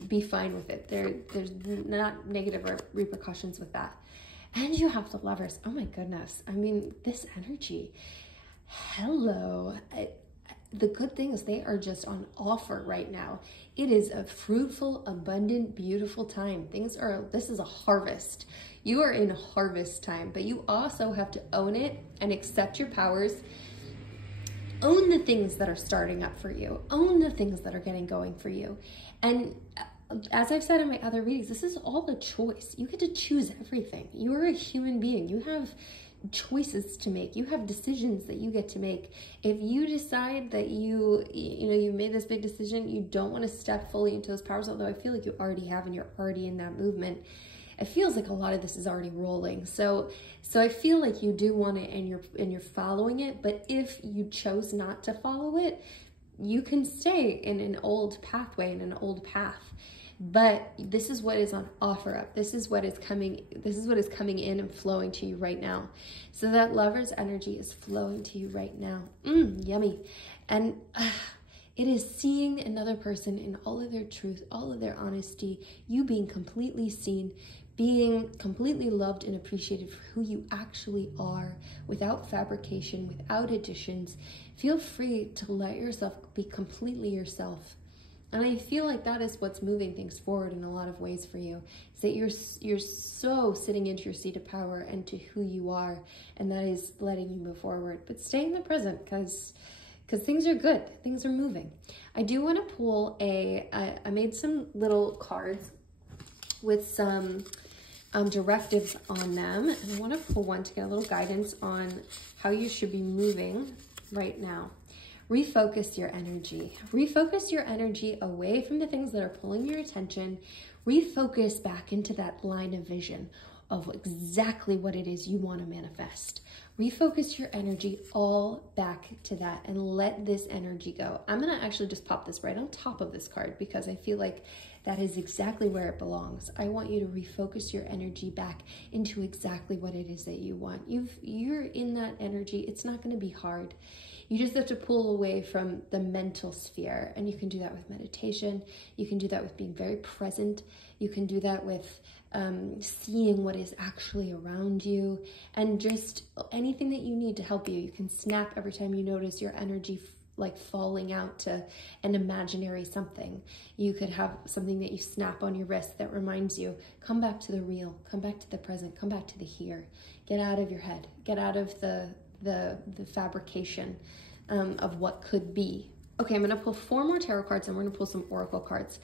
be fine with it. There's not negative repercussions with that. And you have the Lovers. Oh my goodness. I mean, this energy. Hello. The good thing is they are just on offer right now. It is a fruitful, abundant, beautiful time. This is a harvest. You are in harvest time, but you also have to own it and accept your powers. Own the things that are starting up for you. Own the things that are getting going for you. And as I've said in my other readings, this is all a choice. You get to choose everything. You are a human being. You have choices to make. You have decisions that you get to make. If you decide that you made this big decision, you don't want to step fully into those powers, although I feel like you already have and you're already in that movement. It feels like a lot of this is already rolling. So I feel like you do want it and you're following it, but if you chose not to follow it, you can stay in an old pathway, in an old path. But this is what is on offer up. This is what is coming in and flowing to you right now. So that Lover's energy is flowing to you right now. Yummy. And it is seeing another person in all of their truth, all of their honesty, you being completely seen, being completely loved and appreciated for who you actually are, without fabrication, without additions. Feel free to let yourself be completely yourself. And I feel like that is what's moving things forward in a lot of ways for you, is that you're so sitting into your seat of power and to who you are, and that is letting you move forward. But stay in the present, because things are good, things are moving. I do want to pull I made some little cards with some directives on them, and I want to pull one to get a little guidance on how you should be moving right now. Refocus your energy. Refocus your energy away from the things that are pulling your attention. Refocus back into that line of vision of exactly what it is you want to manifest. Refocus your energy all back to that and let this energy go. I'm going to actually just pop this right on top of this card because I feel like that is exactly where it belongs. I want you to refocus your energy back into exactly what it is that you want. You're in that energy. It's not going to be hard. You just have to pull away from the mental sphere, and you can do that with meditation. You can do that with being very present. You can do that with seeing what is actually around you, and just anything that you need to help you. You can snap every time you notice your energy like falling out to an imaginary something. You could have something that you snap on your wrist that reminds you, come back to the real, come back to the present, come back to the here. Get out of your head, get out of the fabrication of what could be. Okay, I'm going to pull 4 more tarot cards and we're going to pull some oracle cards.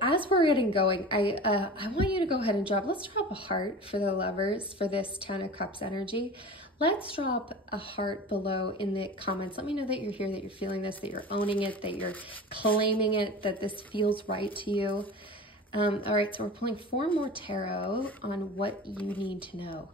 As we're getting going, I want you to go ahead and let's drop a heart for the Lovers for this 10 of Cups energy. Let's drop a heart below in the comments. Let me know that you're here, that you're feeling this, that you're owning it, that you're claiming it, that this feels right to you. All right, so we're pulling 4 more tarot on what you need to know.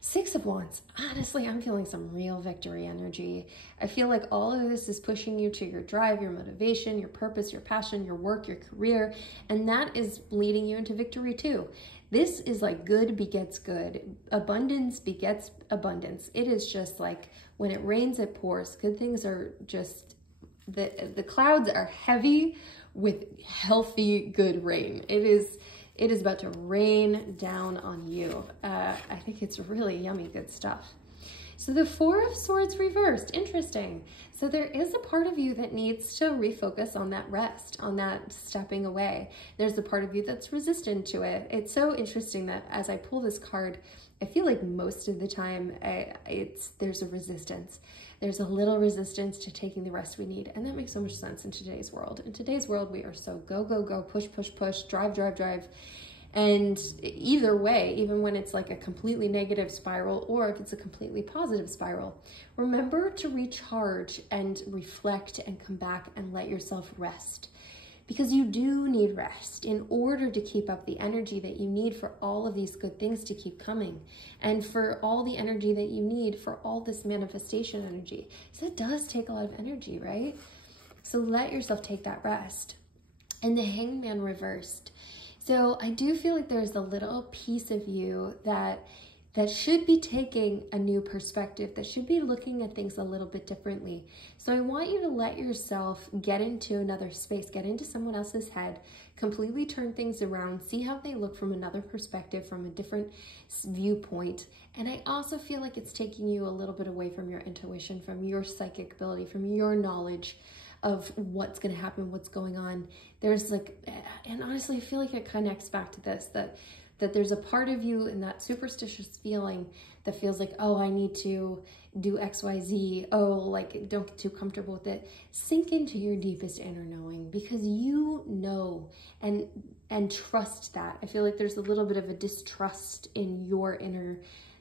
6 of Wands. Honestly, I'm feeling some real victory energy. I feel like all of this is pushing you to your drive, your motivation, your purpose, your passion, your work, your career, and that is leading you into victory too. This is like good begets good. Abundance begets abundance. It is just like when it rains, it pours. Good things are just, the clouds are heavy with healthy, good rain. It is about to rain down on you. I think it's really yummy, good stuff. So the 4 of Swords reversed, interesting. So there is a part of you that needs to refocus on that rest, on that stepping away. There's a part of you that's resistant to it. It's so interesting that as I pull this card, I feel like most of the time there's a resistance. There's a little resistance to taking the rest we need. And that makes so much sense in today's world. In today's world, we are so go, go, go, push, push, push, drive, drive, drive. And either way, even when it's like a completely negative spiral or if it's a completely positive spiral, remember to recharge and reflect and come back and let yourself rest. because you do need rest in order to keep up the energy that you need for all of these good things to keep coming, and for all the energy that you need for all this manifestation energy. So it does take a lot of energy, right? So let yourself take that rest. And the Hangman reversed. So I do feel like there's a little piece of you that should be taking a new perspective, that should be looking at things a little bit differently. So I want you to let yourself get into another space, get into someone else's head, completely turn things around, see how they look from another perspective, from a different viewpoint. And I also feel like it's taking you a little bit away from your intuition, from your psychic ability, from your knowledge of what's going to happen, what's going on. There's like, and honestly, I feel like it connects back to this, that there's a part of you in that superstitious feeling that feels like, oh, I need to do X, Y, Z. Oh, like, don't get too comfortable with it. Sink into your deepest inner knowing, because you know and trust that. I feel like there's a little bit of a distrust in your inner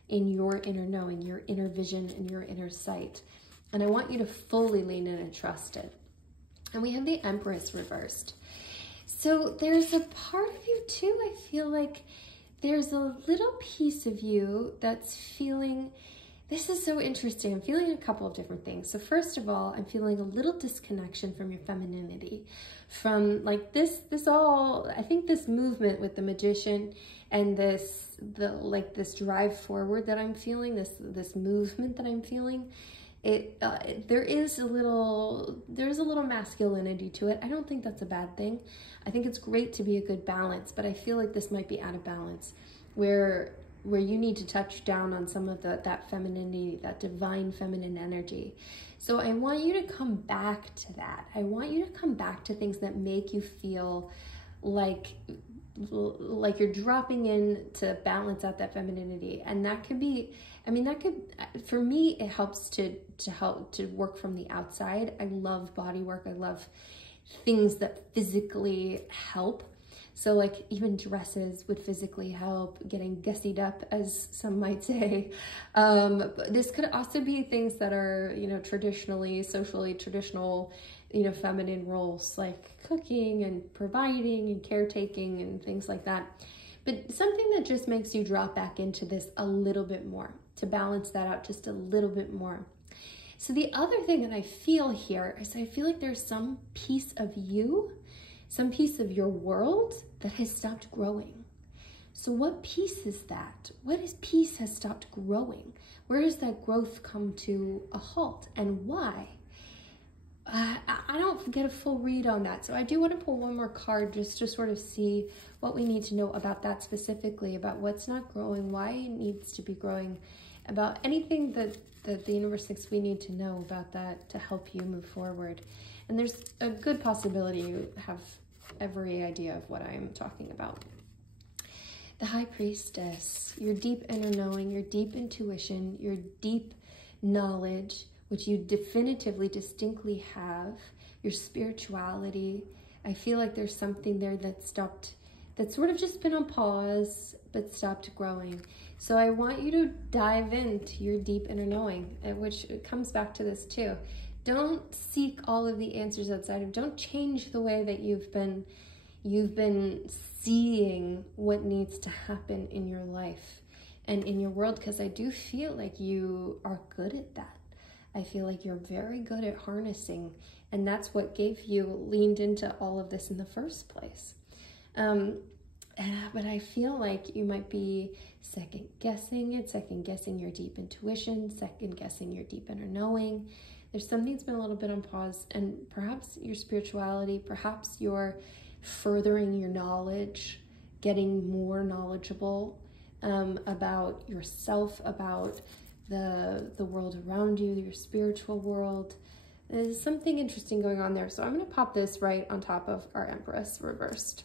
knowing, your inner vision and your inner sight. And I want you to fully lean in and trust it. And we have the Empress reversed. So there's a part of you too, I feel like there's a little piece of you that's feeling, this is so interesting. I'm feeling a couple of different things. So first of all, I'm feeling a little disconnection from your femininity, from like this all, I think this movement with the Magician and this drive forward that I'm feeling, this movement that I'm feeling. There's a little masculinity to it. I don't think that's a bad thing. I think it's great to be a good balance, but I feel like this might be out of balance, where you need to touch down on some of that femininity, that divine feminine energy. So I want you to come back to that. I want you to come back to things that make you feel like you're dropping in to balance out that femininity. And that could be, for me, it helps to work from the outside. I love body work. I love things that physically help. So like even dresses would physically help, getting gussied up, as some might say. But this could also be things that are, socially traditional, feminine roles, like cooking and providing and caretaking and things like that. But something that just makes you drop back into this a little bit more, to balance that out just a little bit more. So the other thing that I feel here is I feel like there's some piece of you, some piece of your world that has stopped growing. So what piece is that? What piece has stopped growing? Where does that growth come to a halt, and why? I don't get a full read on that. So I do want to pull one more card just to sort of see what we need to know about that specifically, about what's not growing, why it needs to be growing, about anything that the universe thinks we need to know about that to help you move forward. And there's a good possibility you have every idea of what I'm talking about. The High Priestess, your deep inner knowing, your deep intuition, your deep knowledge, which you definitively, distinctly have, your spirituality. I feel like there's something there that's sort of just been on pause, but stopped growing. So I want you to dive into your deep inner knowing, which comes back to this too. Don't seek all of the answers outside of, don't change the way that you've been seeing what needs to happen in your life and in your world, because I do feel like you are good at that. I feel like you're very good at harnessing, and that's what leaned into all of this in the first place. But I feel like you might be second-guessing your deep intuition, second-guessing your deep inner knowing. There's something that's been a little bit on pause, and perhaps your spirituality, perhaps you're furthering your knowledge, getting more knowledgeable about yourself, about the world around you, your spiritual world. There's something interesting going on there. So I'm going to pop this right on top of our Empress reversed,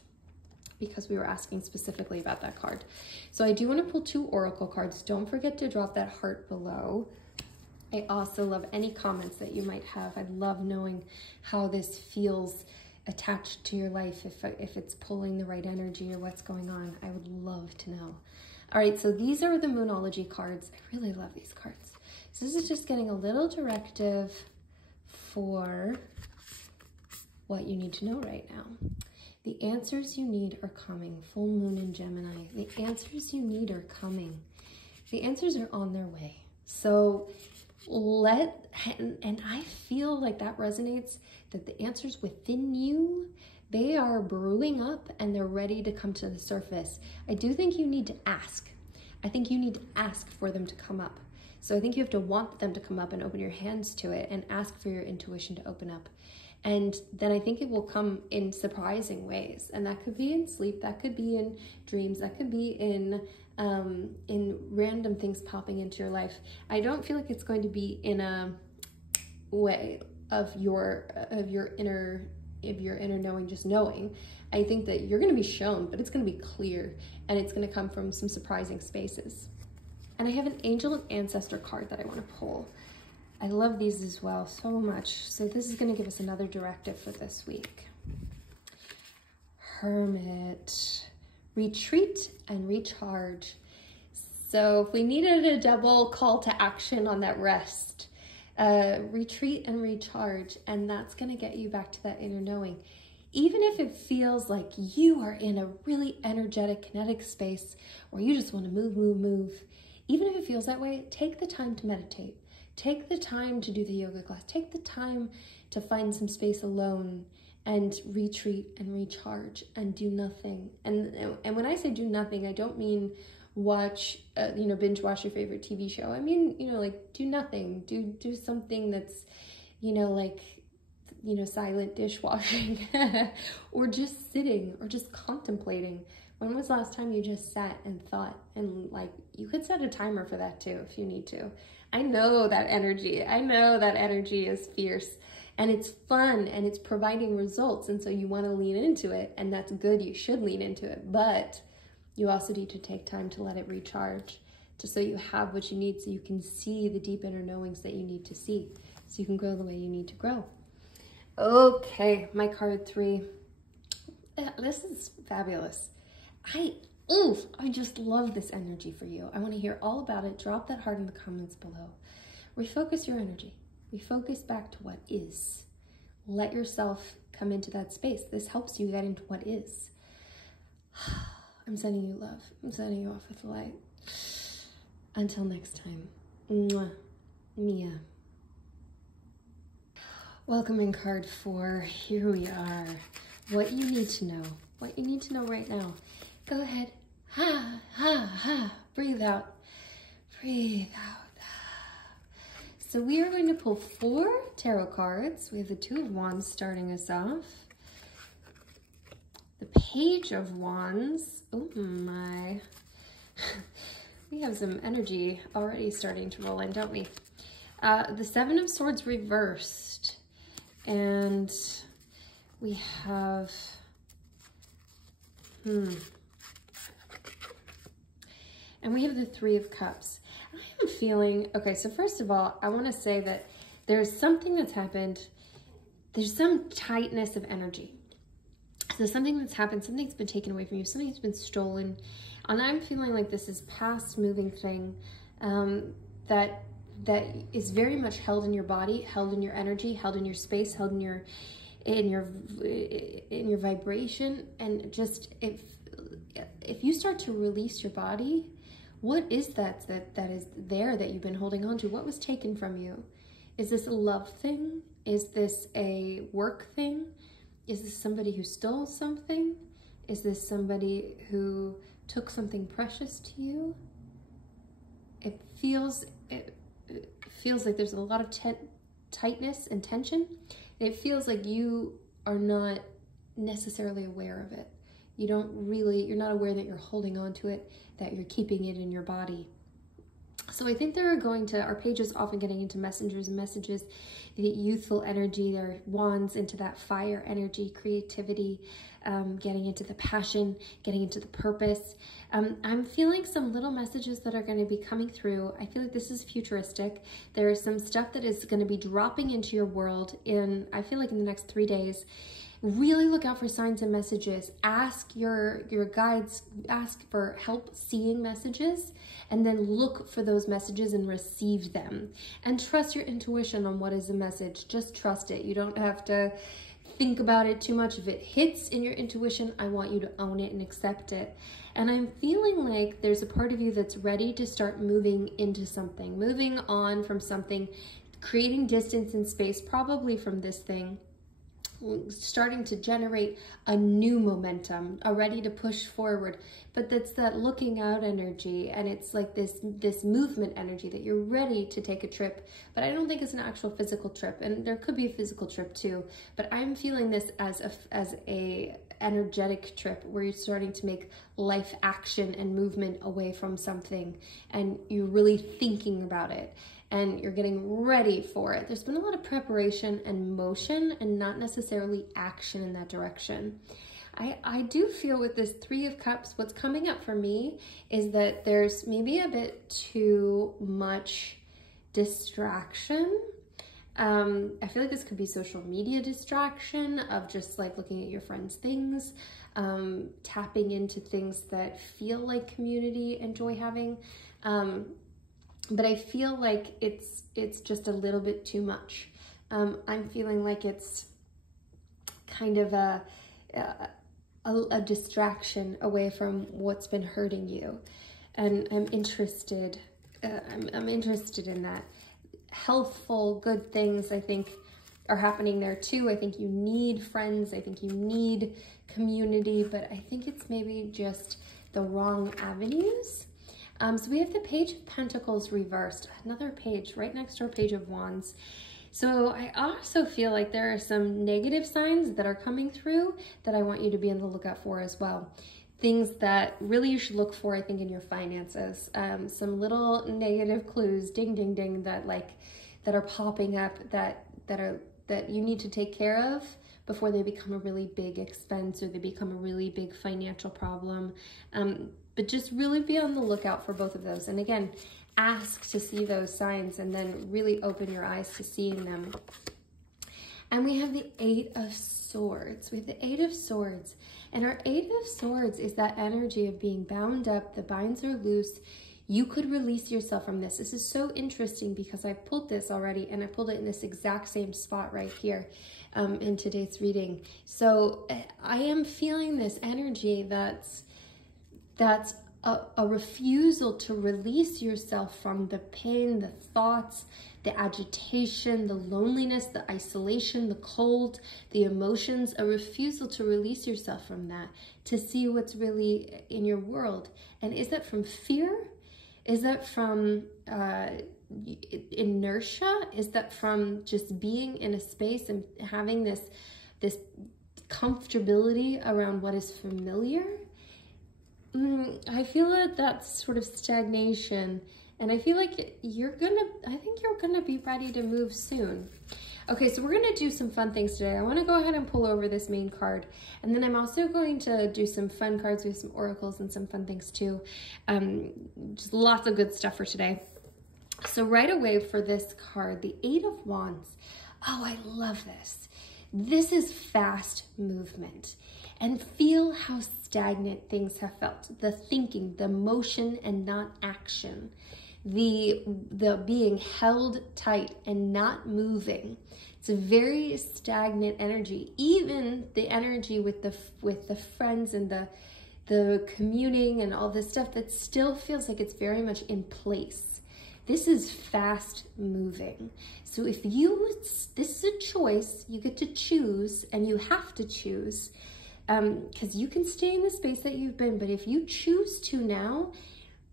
because we were asking specifically about that card. So I do want to pull 2 oracle cards. Don't forget to drop that heart below. I also love any comments that you might have. I love knowing how this feels attached to your life, if it's pulling the right energy or what's going on. I would love to know. All right, so these are the Moonology cards. I really love these cards. So this is just getting a little directive for what you need to know right now. The answers you need are coming. Full moon in Gemini. The answers you need are coming. The answers are on their way. So and I feel like that resonates, that the answers within you, they are brewing up and they're ready to come to the surface. I do think you need to ask. I think you need to ask for them to come up. So I think you have to want them to come up and open your hands to it and ask for your intuition to open up. And then I think it will come in surprising ways. And that could be in sleep, that could be in dreams, that could be in random things popping into your life. I don't feel like it's going to be in a way of your inner knowing, just knowing. I think that you're going to be shown, but it's going to be clear, and it's going to come from some surprising spaces. And I have an angel and ancestor card that I want to pull. I love these as well so much. So this is going to give us another directive for this week. Hermit. Retreat and recharge. So if we needed a double call to action on that rest, retreat and recharge, and that's going to get you back to that inner knowing. Even if it feels like you are in a really energetic, kinetic space where you just want to move, even if it feels that way, take the time to meditate. Take the time to do the yoga class. Take the time to find some space alone and retreat and recharge and do nothing. And when I say do nothing, I don't mean watch, binge watch your favorite TV show. I mean, like do nothing. Do something that's, silent dishwashing or just sitting or just contemplating. When was the last time you just sat and thought? And you could set a timer for that too if you need to. I know that energy. I know that energy is fierce and it's fun and it's providing results. And so you want to lean into it, and that's good. You should lean into it, but you also need to take time to let it recharge, just so you have what you need, so you can see the deep inner knowings that you need to see, so you can grow the way you need to grow. Okay, my card 3. This is fabulous. I just love this energy for you. I want to hear all about it. Drop that heart in the comments below. Refocus your energy. Refocus back to what is. Let yourself come into that space. This helps you get into what is. I'm sending you love. I'm sending you off with light. Until next time. Mwah. Mia. Welcome in card 4. Here we are. What you need to know. What you need to know right now. Go ahead. Ha, ha, ha. Breathe out. Breathe out. So we are going to pull 4 tarot cards. We have the 2 of Wands starting us off. The Page of Wands. Oh my. We have some energy already starting to roll in, don't we? The 7 of Swords reversed. And we have... And we have the 3 of Cups. I have a feeling, okay, so first of all, I want to say that there's something that's happened. There's some tightness of energy. So something that's happened, something's been taken away from you, something's been stolen. And I'm feeling like this is past moving thing that is very much held in your body, held in your energy, held in your space, held in your vibration. And just if you start to release your body, what is that is there that you've been holding on to? What was taken from you? Is this a love thing? Is this a work thing? Is this somebody who stole something? Is this somebody who took something precious to you? It feels like there's a lot of tightness and tension. It feels like you are not necessarily aware of it. You're not aware that you're holding on to it, that you're keeping it in your body. So I think our pages often getting into messengers and messages, the youthful energy, their wands into that fire energy, creativity, getting into the passion, getting into the purpose. I'm feeling some little messages that are going to be coming through. I feel like this is futuristic. There is some stuff that is going to be dropping into your world I feel like in the next 3 days. Really look out for signs and messages. Ask your guides, ask for help seeing messages, and then look for those messages and receive them. And trust your intuition on what is the message. Just trust it. You don't have to think about it too much. If it hits in your intuition, I want you to own it and accept it. And I'm feeling like there's a part of you that's ready to start moving into something, moving on from something, creating distance and space, probably from this thing, starting to generate a new momentum, ready to push forward. But that's that looking out energy, and it's like this movement energy that you're ready to take a trip. But I don't think it's an actual physical trip, and there could be a physical trip too. But I'm feeling this as a energetic trip where you're starting to make life action and movement away from something, and you're really thinking about it, and you're getting ready for it. There's been a lot of preparation and motion and not necessarily action in that direction. I do feel with this Three of Cups, what's coming up for me is that there's maybe a bit too much distraction. I feel like this could be social media distraction of just like looking at your friends' things, tapping into things that feel like community and joy having. But I feel like it's just a little bit too much. I'm feeling like it's kind of a distraction away from what's been hurting you. And I'm interested in that. Healthful, good things, I think, are happening there too. I think you need friends. I think you need community, but I think it's maybe just the wrong avenues. So we have the Page of Pentacles reversed, another page right next to our Page of Wands. So I also feel like there are some negative signs that are coming through that I want you to be on the lookout for as well. Things that really you should look for, I think, in your finances. Some little negative clues, ding, ding, ding, that are popping up that you need to take care of before they become a really big expense or they become a really big financial problem. But just really be on the lookout for both of those. And again, ask to see those signs and then really open your eyes to seeing them. And we have the Eight of Swords. We have the Eight of Swords. And our Eight of Swords is that energy of being bound up. The binds are loose. You could release yourself from this. This is so interesting because I pulled this already, and I pulled it in this exact same spot right here in today's reading. So I am feeling this energy that's a refusal to release yourself from the pain, the thoughts, the agitation, the loneliness, the isolation, the cold, the emotions, a refusal to release yourself from that, to see what's really in your world. And is that from fear? Is that from inertia? Is that from just being in a space and having this comfortability around what is familiar? I feel that that's sort of stagnation, and I feel like I think you're gonna be ready to move soon. Okay, so we're gonna do some fun things today. I wanna go ahead and pull over this main card, and then I'm also going to do some fun cards. We have some oracles and some fun things too. Just lots of good stuff for today. So right away for this card, the Eight of Wands. Oh, I love this. This is fast movement. And feel how stagnant things have felt. The thinking, the motion and not action. The being held tight and not moving. It's a very stagnant energy. Even the energy with the friends and the communing and all this stuff that still feels like it's very much in place. This is fast moving. So if this is a choice, you get to choose, and you have to choose. Because you can stay in the space that you've been, but if you choose to now,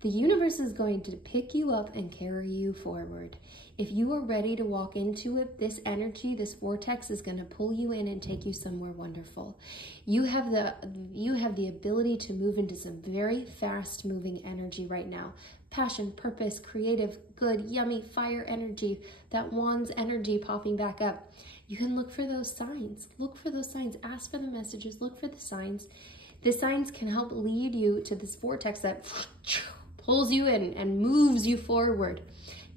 the universe is going to pick you up and carry you forward. If you are ready to walk into it, this energy, this vortex is going to pull you in and take you somewhere wonderful. You have the ability to move into some very fast moving energy right now. Passion, purpose, creative, good, yummy, fire energy, that Wands energy popping back up. You can look for those signs. Look for those signs. Ask for the messages. Look for the signs. The signs can help lead you to this vortex that pulls you in and moves you forward,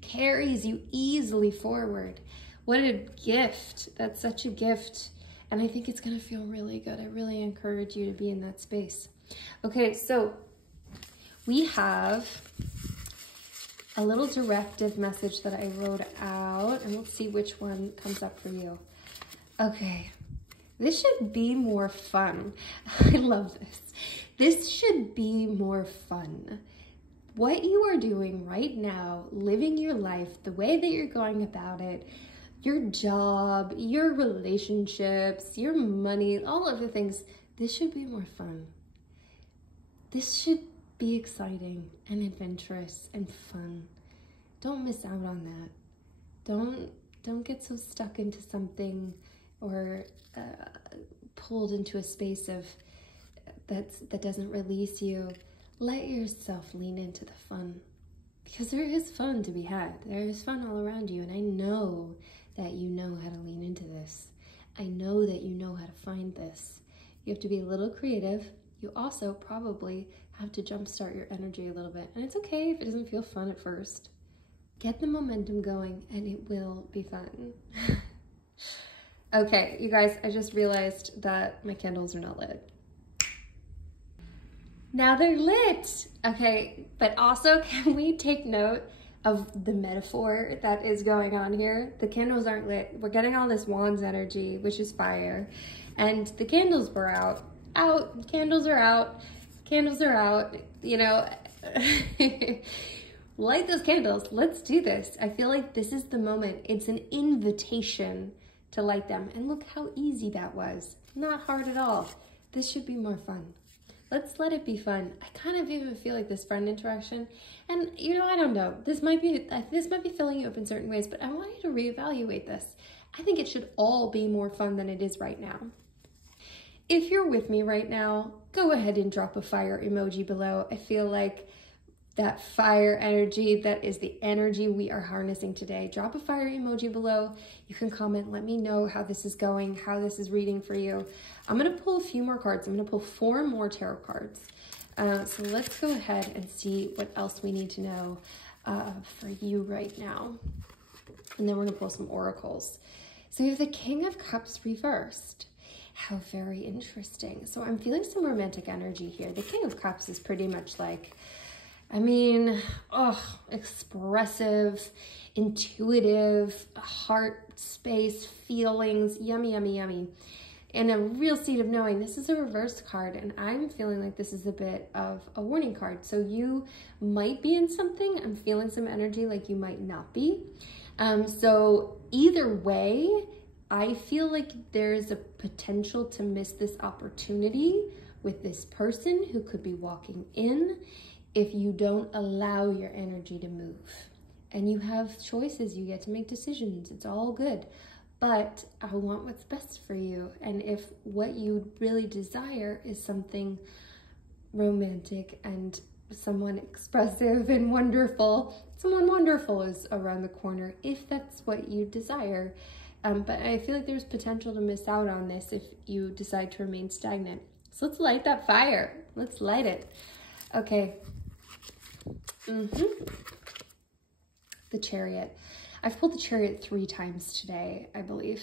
carries you easily forward. What a gift. That's such a gift. And I think it's going to feel really good. I really encourage you to be in that space. Okay, so we have a little directive message that I wrote out, and let's see which one comes up for you. Okay, This should be more fun. I love this. This should be more fun. What you are doing right now, living your life, the way that you're going about it, your job, your relationships, your money, all of the things, this should be more fun. This should be exciting and adventurous and fun. Don't miss out on that. Don't get so stuck into something or pulled into a space of that doesn't release you. Let yourself lean into the fun, because there is fun to be had. There is fun all around you, and I know that you know how to lean into this. I know that you know how to find this. You have to be a little creative. You also probably have to jumpstart your energy a little bit, and it's okay if it doesn't feel fun at first. Get the momentum going, and it will be fun. Okay, you guys, I just realized that my candles are not lit. Now they're lit. Okay, but also can we take note of the metaphor that is going on here? The candles aren't lit. We're getting all this wands energy, which is fire, and the candles were out. Candles are out. Candles are out. You know, light those candles. Let's do this. I feel like this is the moment. It's an invitation to light them. And look how easy that was. Not hard at all. This should be more fun. Let's let it be fun. I kind of even feel like this friend interaction, and you know, I don't know, this might be filling you up in certain ways, but I want you to reevaluate this. I think it should all be more fun than it is right now. If you're with me right now, go ahead and drop a fire emoji below. I feel like that fire energy, that is the energy we are harnessing today. Drop a fire emoji below. You can comment, let me know how this is going, how this is reading for you. I'm gonna pull a few more cards. I'm gonna pull 4 more tarot cards. So let's go ahead and see what else we need to know for you right now. And then we're gonna pull some oracles. So you have the King of Cups reversed. How very interesting. So I'm feeling some romantic energy here. The King of Cups is pretty much like, I mean, expressive, intuitive, heart space, feelings, yummy, yummy, yummy. And a real seed of knowing. This is a reversed card, and I'm feeling like this is a bit of a warning card. So you might be in something. I'm feeling some energy like you might not be. So either way, I feel like there's a potential to miss this opportunity with this person who could be walking in if you don't allow your energy to move. And you have choices, you get to make decisions, it's all good. But I want what's best for you. And if what you really desire is something romantic and someone expressive and wonderful, someone wonderful is around the corner if that's what you desire. But I feel like there's potential to miss out on this if you decide to remain stagnant. So let's light that fire. Let's light it. Okay. The Chariot. I've pulled the Chariot 3 times today, I believe.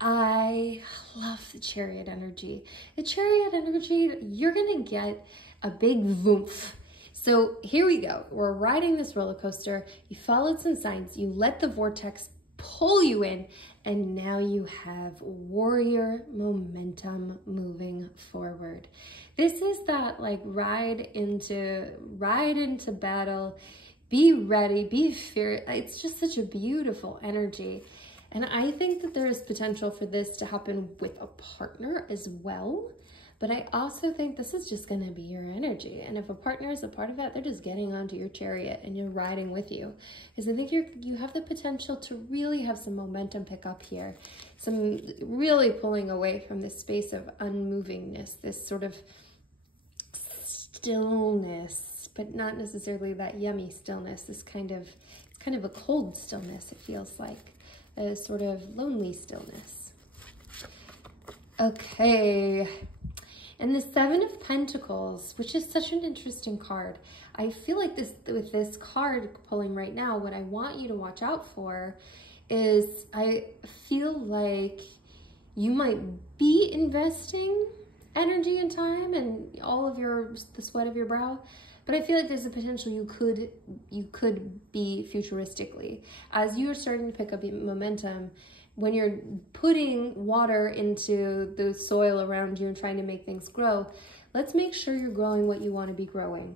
I love the Chariot energy. The Chariot energy, you're gonna get a big voomph. So here we go. We're riding this roller coaster. You followed some signs. You let the vortex pull you in, and now you have warrior momentum moving forward. This is that like ride into battle, be ready, be fearless. It's just such a beautiful energy. And I think that there is potential for this to happen with a partner as well. But I also think this is just going to be your energy. And if a partner is a part of that, they're just getting onto your chariot and you're riding with you. Because I think you have the potential to really have some momentum pick up here. Some really pulling away from this space of unmovingness, this sort of stillness, but not necessarily that yummy stillness. This kind of, it's kind of a cold stillness, it feels like. A sort of lonely stillness. Okay. And the 7 of Pentacles, which is such an interesting card. I feel like this, with this card pulling right now, what I want you to watch out for is I feel like you might be investing energy and time and all of the sweat of your brow, but I feel like there's a potential you could be futuristically. As you are starting to pick up momentum, when you're putting water into the soil around you and trying to make things grow, let's make sure you're growing what you want to be growing.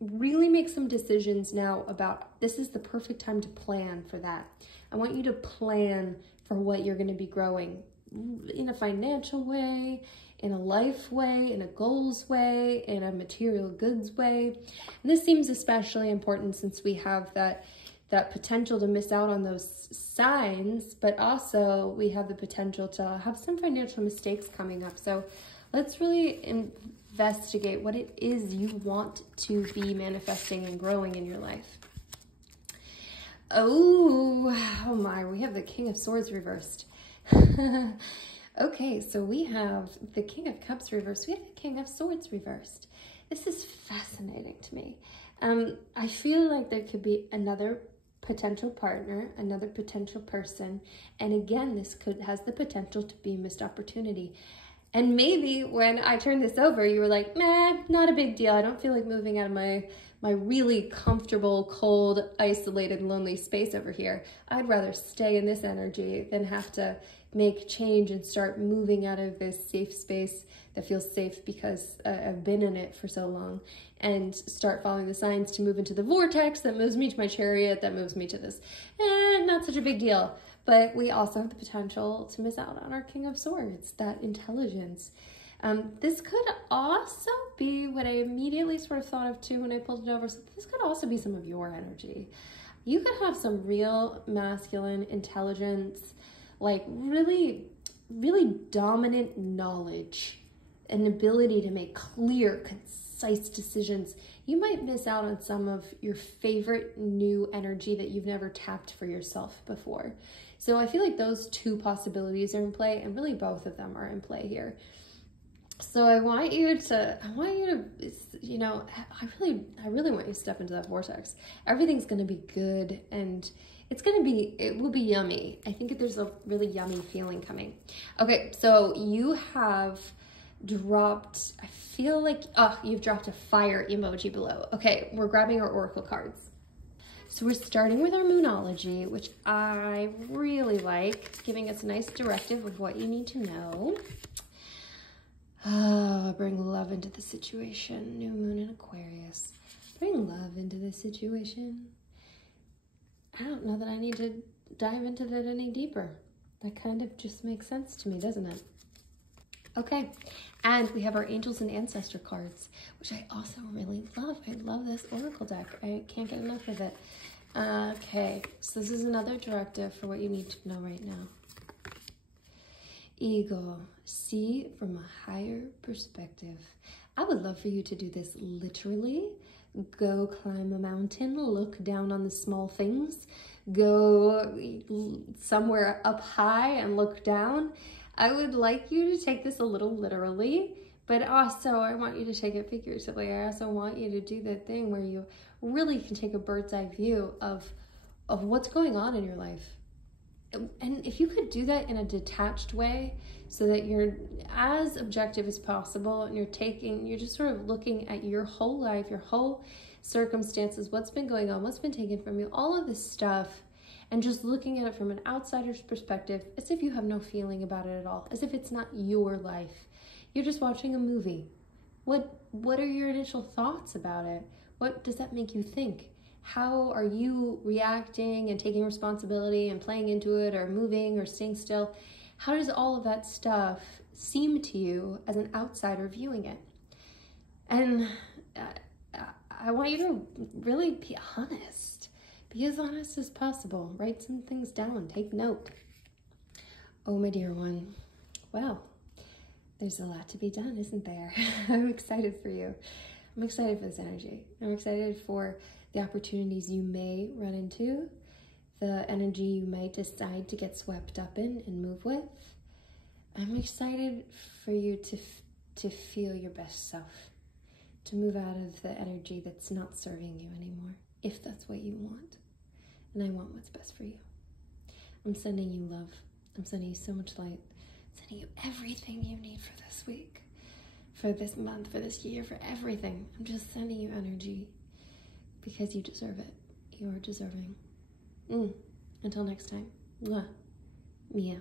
Really make some decisions now about this is the perfect time to plan for that. I want you to plan for what you're going to be growing in a financial way, in a life way, in a goals way, in a material goods way. And this seems especially important since we have that potential to miss out on those signs, but also we have the potential to have some financial mistakes coming up. So let's really investigate what it is you want to be manifesting and growing in your life. Oh my, we have the King of Swords reversed. Okay, so we have the King of Cups reversed. We have the King of Swords reversed. This is fascinating to me. I feel like there could be another potential partner, another potential person. And again, this has the potential to be a missed opportunity. And maybe when I turned this over, you were like, man, not a big deal. I don't feel like moving out of my really comfortable, cold, isolated, lonely space over here. I'd rather stay in this energy than have to make change and start moving out of this safe space that feels safe because I've been in it for so long, and start following the signs to move into the vortex that moves me to my chariot, that moves me to this. Not such a big deal. But we also have the potential to miss out on our King of Swords, that intelligence. This could also be what I immediately sort of thought of too when I pulled it over. So this could also be some of your energy. You could have some real masculine intelligence, like really, really dominant knowledge, an ability to make clear, concise decisions. You might miss out on some of your favorite new energy that you've never tapped for yourself before. So I feel like those two possibilities are in play, and really both of them are in play here. So I want you to, you know, I really want you to step into that vortex. Everything's going to be good, and it will be yummy. I think there's a really yummy feeling coming. Okay, so you have dropped, I feel like, you've dropped a fire emoji below. Okay, we're grabbing our oracle cards. So we're starting with our Moonology, which I really like, giving us a nice directive of what you need to know. Bring love into the situation. New moon in Aquarius. Bring love into the situation. I don't know that I need to dive into that any deeper. That kind of just makes sense to me, doesn't it? Okay, and we have our Angels and Ancestor cards, which I also really love. I love this oracle deck. I can't get enough of it. Okay, so this is another directive for what you need to know right now. Ego, see from a higher perspective. I would love for you to do this literally. Go climb a mountain, look down on the small things, go somewhere up high and look down. I would like you to take this a little literally, but also I want you to take it figuratively. I also want you to do that thing where you really can take a bird's eye view of what's going on in your life. And if you could do that in a detached way so that you're as objective as possible, and you're just sort of looking at your whole life, your whole circumstances, what's been going on, what's been taken from you, all of this stuff, and just looking at it from an outsider's perspective, as if you have no feeling about it at all, as if it's not your life. You're just watching a movie. What are your initial thoughts about it? What does that make you think? How are you reacting and taking responsibility and playing into it, or moving or staying still? How does all of that stuff seem to you as an outsider viewing it? And I want you to really be honest. Be as honest as possible. Write some things down. Take note. Oh, my dear one. Well, there's a lot to be done, isn't there? I'm excited for you. I'm excited for this energy. I'm excited for the opportunities you may run into, the energy you may decide to get swept up in and move with. I'm excited for you to feel your best self, to move out of the energy that's not serving you anymore, if that's what you want. And I want what's best for you. I'm sending you love. I'm sending you so much light. I'm sending you everything you need for this week, for this month, for this year, for everything. I'm just sending you energy because you deserve it. You are deserving. Until next time. Mwah. Mia.